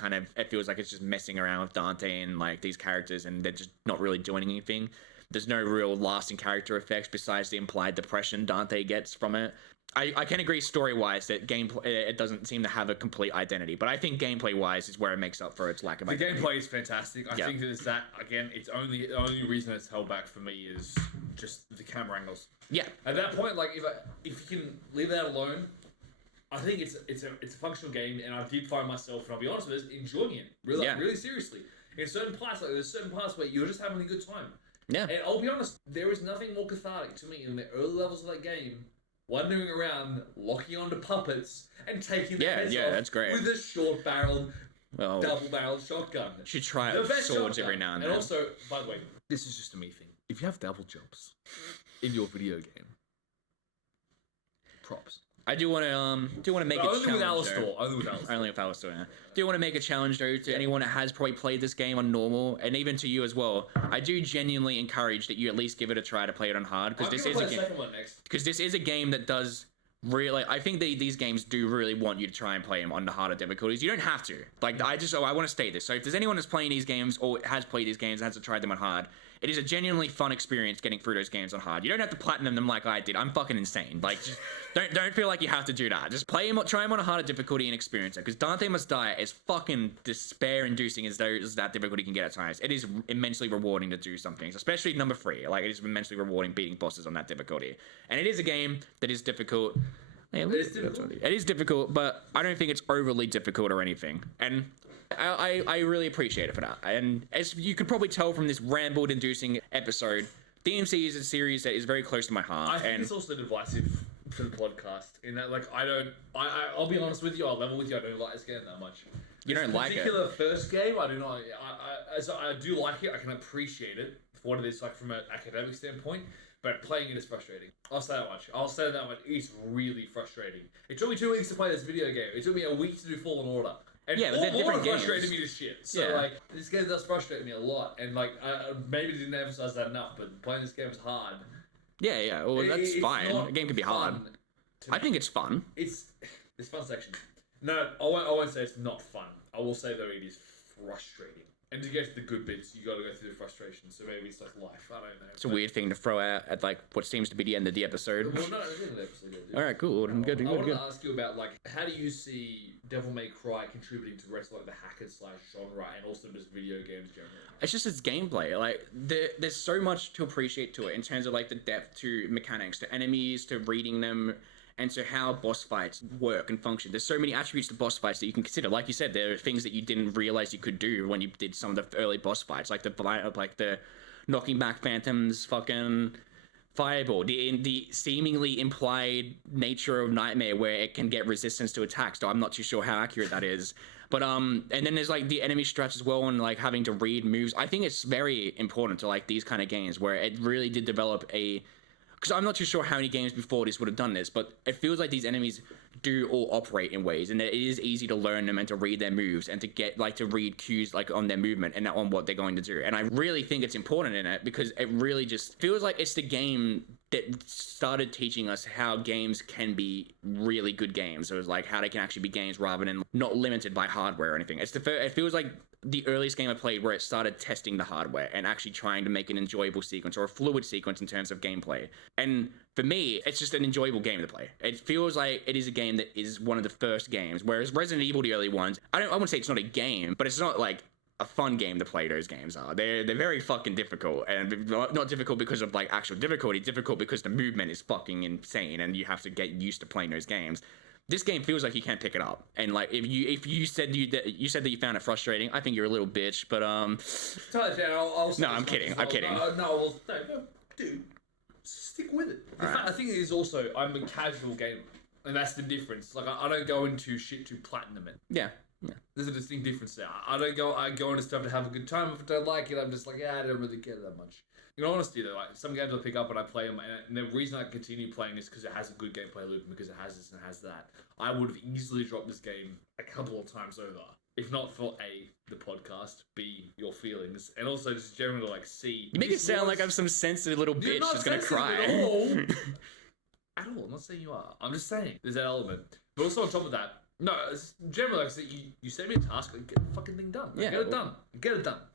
feels like it's just messing around with Dante and like these characters and they're just not really doing anything. There's no real lasting character effects besides the implied depression Dante gets from it. I can agree story-wise that gameplay it doesn't seem to have a complete identity, but I think gameplay-wise is where it makes up for its lack of identity. The gameplay is fantastic. I think that it's that again. It's the only reason it's held back for me is just the camera angles. Yeah. At that point, like if you can leave that alone, I think it's a functional game, and I did find myself, and I'll be honest with this, enjoying it really seriously. In certain parts, like there's certain parts where you're just having a good time. Yeah. And I'll be honest, there is nothing more cathartic to me in the early levels of that game, wandering around, locking onto puppets, and taking their heads off that's great. with a short-barreled, double-barreled shotgun. You should try out swords every now and then. And also, by the way, this is just a me thing. If you have double jumps in your video game, props. I do want to make a challenge. Only with Alistair. Only with Alistair. Yeah. Do want to make a challenge though to anyone that has probably played this game on normal, and even to you as well. I do genuinely encourage that you at least give it a try to play it on hard, because this is a game that does really. I think these games do really want you to try and play them on the harder difficulties. You don't have to. Like I want to state this. So if there's anyone that's playing these games or has played these games and hasn't tried them on hard, it is a genuinely fun experience getting through those games on hard. You don't have to platinum them like I did. I'm fucking insane. Like, just don't feel like you have to do that. Just play them, try them on a harder difficulty and experience it. Because Dante Must Die is fucking despair-inducing as that difficulty can get at times. It is immensely rewarding to do some things, especially number 3. Like, it is immensely rewarding beating bosses on that difficulty. And it is a game that is difficult. Yeah, it is difficult, but I don't think it's overly difficult or anything. And I really appreciate it for that. And as you could probably tell from this rambled-inducing episode, DMC is a series that is very close to my heart. I think it's also divisive for the podcast in that, like, I'll be honest with you, I'll level with you, I don't like this game that much. You don't like it? This particular first game, I do not. I do like it, I can appreciate it for what it is, like, from an academic standpoint. but playing it is frustrating. I'll say that much. It's really frustrating. It took me 2 weeks to play this video game. It took me a week to do Fallen Order. And yeah, but they're different games. Frustrated me to shit. So like, this game does frustrate me a lot, and like, I maybe didn't emphasize that enough. But playing this game is hard. Yeah. Well, that's fine. A game can be hard. I think it's fun. It's fun section. No, I won't say it's not fun. I will say though it is frustrating. And to get to the good bits, you got to go through the frustration. So maybe it's like life. I don't know. It's a weird thing to throw out at like what seems to be the end of the episode. Well, no, it's the end of the episode. Yeah, all right, cool. Good. I want to ask you about like how do you see Devil May Cry contributing to the rest of like the hack and slash genre and also just video games generally? It's just its gameplay. Like there's so much to appreciate to it in terms of like the depth to mechanics, to enemies, to reading them. And so how boss fights work and function. There's so many attributes to boss fights that you can consider. Like you said, there are things that you didn't realize you could do when you did some of the early boss fights, like the knocking back Phantom's fucking fireball, the seemingly implied nature of Nightmare where it can get resistance to attacks. So I'm not too sure how accurate that is. But and then there's like the enemy strats as well, and like having to read moves. I think it's very important to like these kind of games where it really did develop a. Because I'm not too sure how many games before this would have done this, but it feels like these enemies do all operate in ways, and it is easy to learn them and to read their moves and to get like to read cues like on their movement and on what they're going to do. And I really think it's important in it because it really just feels like it's the game that started teaching us how games can be really good games. It was like how they can actually be games rather than not limited by hardware or anything. It feels like the earliest game I played where it started testing the hardware and actually trying to make an enjoyable sequence or a fluid sequence in terms of gameplay. And for me, it's just an enjoyable game to play. It feels like it is a game that is one of the first games, whereas Resident Evil, the early ones, I wouldn't say it's not a game, but it's not like a fun game to play. Those games are. They're very fucking difficult, and not difficult because of like actual difficulty, difficult because the movement is fucking insane and you have to get used to playing those games. This game feels like you can't pick it up, and like if you said that you found it frustrating, I think you're a little bitch. But no, I'm kidding. No, dude, stick with it. I think it is also I'm a casual gamer, and that's the difference. Like I don't go into shit to platinum it. Yeah. There's a distinct difference there. I go into stuff to have a good time. If I don't like it, I'm just like, I don't really care that much. In honesty though, like some games I pick up and I play them, and the reason I continue playing is because it has a good gameplay loop, and because it has this and it has that. I would have easily dropped this game a couple of times over, if not for A, the podcast, B, your feelings, and also just generally like C. You make it sound like I'm some sensitive little bitch who's gonna cry. At all. I'm not saying you are. I'm just saying there's that element. But also on top of that, no, it's generally like I said, you set me a task, like, get the fucking thing done. Like, get it done.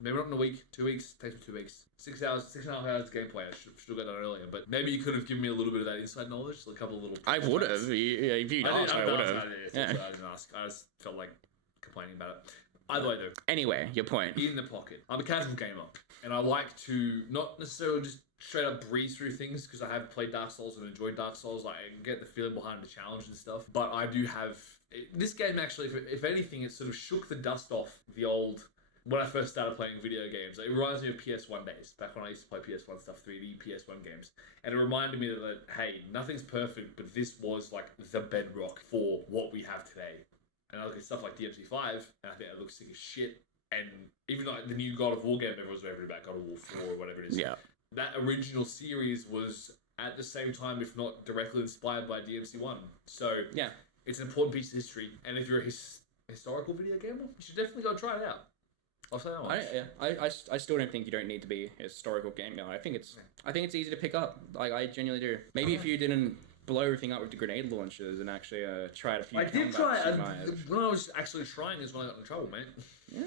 Maybe not in a week, 2 weeks, takes me 2 weeks. 6 hours, 6.5 hours of gameplay. I should have got done earlier. But maybe you could have given me a little bit of that inside knowledge, a couple of little... I would have. If you'd asked, I would have. I didn't ask. I just felt like complaining about it. Either way, though. Anyway, your point. In the pocket. I'm a casual gamer. And I like to not necessarily just straight up breeze through things, because I have played Dark Souls and enjoyed Dark Souls. I can get the feeling behind the challenge and stuff. But I do have... This game, actually, if anything, it sort of shook the dust off the old... When I first started playing video games, it reminds me of PS1 days, back when I used to play PS1 stuff, 3D PS1 games. And it reminded me that, hey, nothing's perfect, but this was like the bedrock for what we have today. And I look at stuff like DMC5, and I think it looks sick as shit. And even like the new God of War game everyone's raving about, God of War 4 or whatever it is. Yeah. That original series was at the same time, if not directly inspired by DMC One. So yeah, it's an important piece of history. And if you're a historical video gamer, you should definitely go try it out. I'll say that much. I still don't think you don't need to be a historical gamer. I think it's easy to pick up. Like I genuinely do. Maybe if you didn't blow everything up with the grenade launchers and actually tried a few. I did try. When I was actually trying is when I got in trouble, mate. Yeah.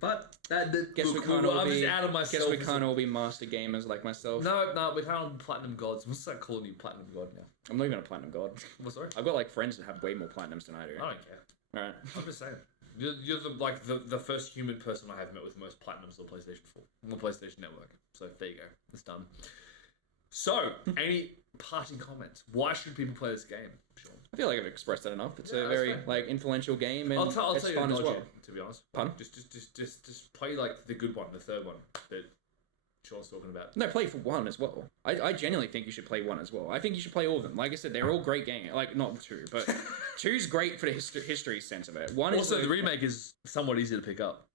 But guess we can't all be master gamers like myself. No, we can't all be platinum gods. What's that calling you, platinum god now? I'm not even a platinum god. What, sorry? I've got like friends that have way more platinums than I do. I don't care. All right. I'm just saying. You're the first human person I have met with the most platinums on PlayStation 4. On the PlayStation Network. So there you go. It's done. So, any parting comments? Why should people play this game, Shaun? I feel like I've expressed that enough. It's a very influential game, and I'll tell it's you fun as well. To be honest, Pardon? Just play like the good one, the third one that Shaun's talking about. No, play for one as well. I genuinely think you should play one as well. I think you should play all of them. Like I said, they're all great games. Like not two, but two's great for the history sense of it. One also is the remake is somewhat easy to pick up.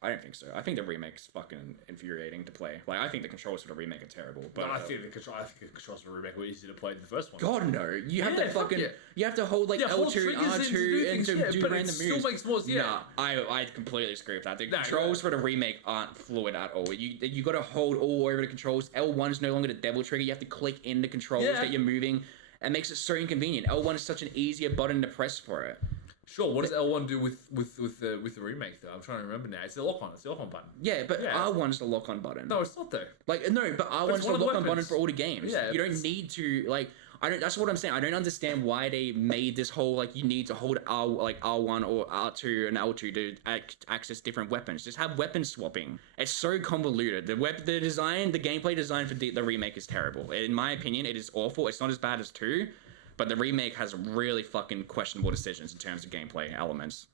I don't think so. I think the remake's fucking infuriating to play. Like, I think the controls for the remake are terrible. But No, I think the controls for remake were easy to play than the first one. God no! You have to Yeah, fucking fuck yeah. you have to hold like hold L2, triggers R2 and to do but random it still moves. makes more. Yeah. Nah, I completely disagree with that. The No, controls for the remake aren't fluid at all. You got to hold all over the controls. L1's no longer the devil trigger. You have to click in the controls that you're moving. It makes it so inconvenient. L1 is such an easier button to press for it. Sure. What does L1 do with the remake though? I'm trying to remember now. It's the lock on. It's the lock on button. Yeah, but R1's the lock on button. No, it's not though. Like no, but R1's the lock on button for all the games. Yeah, you don't need to like. I don't. That's what I'm saying. I don't understand why they made this whole like you need to hold R1 or R2 and L2 to access different weapons. Just have weapon swapping. It's so convoluted. The gameplay design for the remake is terrible. In my opinion, it is awful. It's not as bad as 2. But the remake has really fucking questionable decisions in terms of gameplay elements,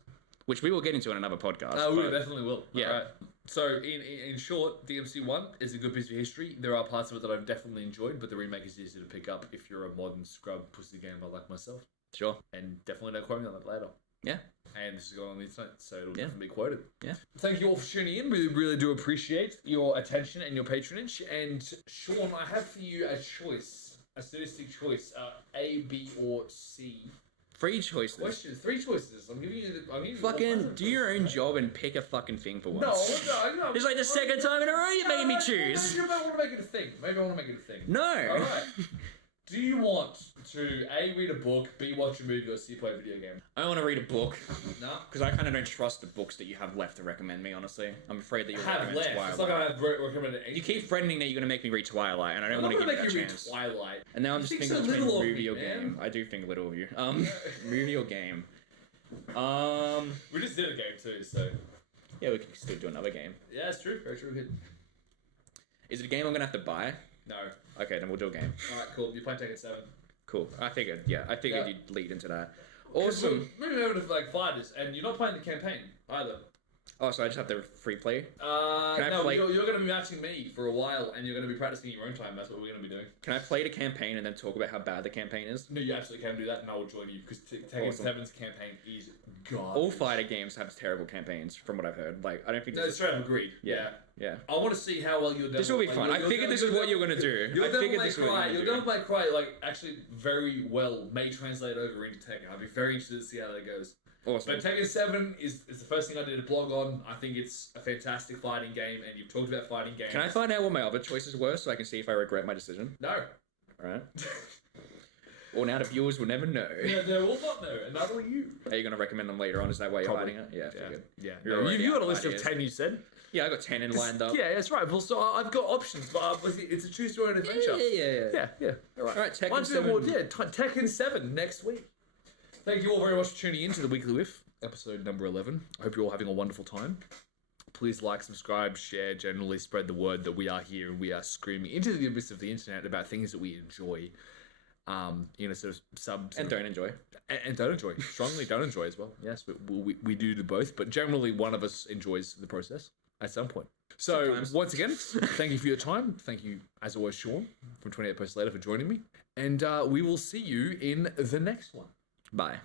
which we will get into in another podcast. Oh, we definitely will. Yeah. Alright. So, in short, DMC One is a good piece of history. There are parts of it that I've definitely enjoyed, but the remake is easy to pick up if you're a modern scrub pussy gamer like myself. Sure. And definitely don't quote me on that later. Yeah. And this is going on the internet, so it'll definitely be quoted. Yeah. Thank you all for tuning in. We really do appreciate your attention and your patronage. And Shaun, I have for you a choice. A sadistic choice, A, B, or C. 3 choices. Questions, 3 choices. I'm giving you. Fucking do your own job and pick a fucking thing for once. No. It's like the second time in a row you made me choose. Maybe I want to make it a thing. No. Alright. Do you want to A, read a book, B, watch a movie, or C, play a video game? I don't want to read a book. No. Because I kind of don't trust the books that you have left to recommend me, honestly. I'm afraid that you'll recommend Twilight. It's like I have recommended anything. You keep threatening that you're going to make me read Twilight, and I don't want to give you that chance. Twilight. And now I'm just You think thinking so between little of movie me, or man. game. I do think little of you. Movie or game. We just did a game too, so. Yeah, we can still do another game. Yeah, it's true. Very true. Good. Is it a game I'm going to have to buy? No. Okay, then we'll do a game. Alright, cool. You're playing Tekken 7. Cool. I figured you'd lead into that. Awesome. Moving over to like fighters, and you're not playing the campaign either. Oh, so I just have to free play? No, play... you're going to be matching me for a while, and you're going to be practicing your own time. That's what we're going to be doing. Can I play the campaign and then talk about how bad the campaign is? No, you absolutely can do that, and I will join you, because Tekken 7's campaign is garbage. All fighter games have terrible campaigns, from what I've heard. Like, I don't think... No, straight up agreed. Yeah. I want to see how well you're done. This will be fun. I figured this is what you're going to do. Your Devil May Cry, like, actually very well may translate over into Tekken. I'll be very interested to see how that goes. Awesome. But Tekken 7 is the first thing I did a blog on. I think it's a fantastic fighting game, and you've talked about fighting games. Can I find out what my other choices were so I can see if I regret my decision? No. Alright. Well, now the viewers will never know. Yeah, they will not know, and neither will you. Are you going to recommend them later on? Is that why you're hiding it? Yeah, figured. Yeah. You got a list of 10, you said? Yeah, I got 10 in lined up. Yeah, that's right. Well, so I've got options, but it's a choose your own adventure. Yeah. Alright, Tekken 7. Tekken 7 next week. Thank you all very much for tuning in to the Weekly Whiff, episode number 11. I hope you're all having a wonderful time. Please like, subscribe, share, generally spread the word that we are here and we are screaming into the abyss of the internet about things that we enjoy. In a sort of sub... And don't enjoy. And don't enjoy. Strongly don't enjoy as well. Yes, we do both, but generally one of us enjoys the process at some point. So, Sometimes. Once again, thank you for your time. Thank you, as always, Shaun, from 28 Posts Later for joining me. And we will see you in the next one. Bye.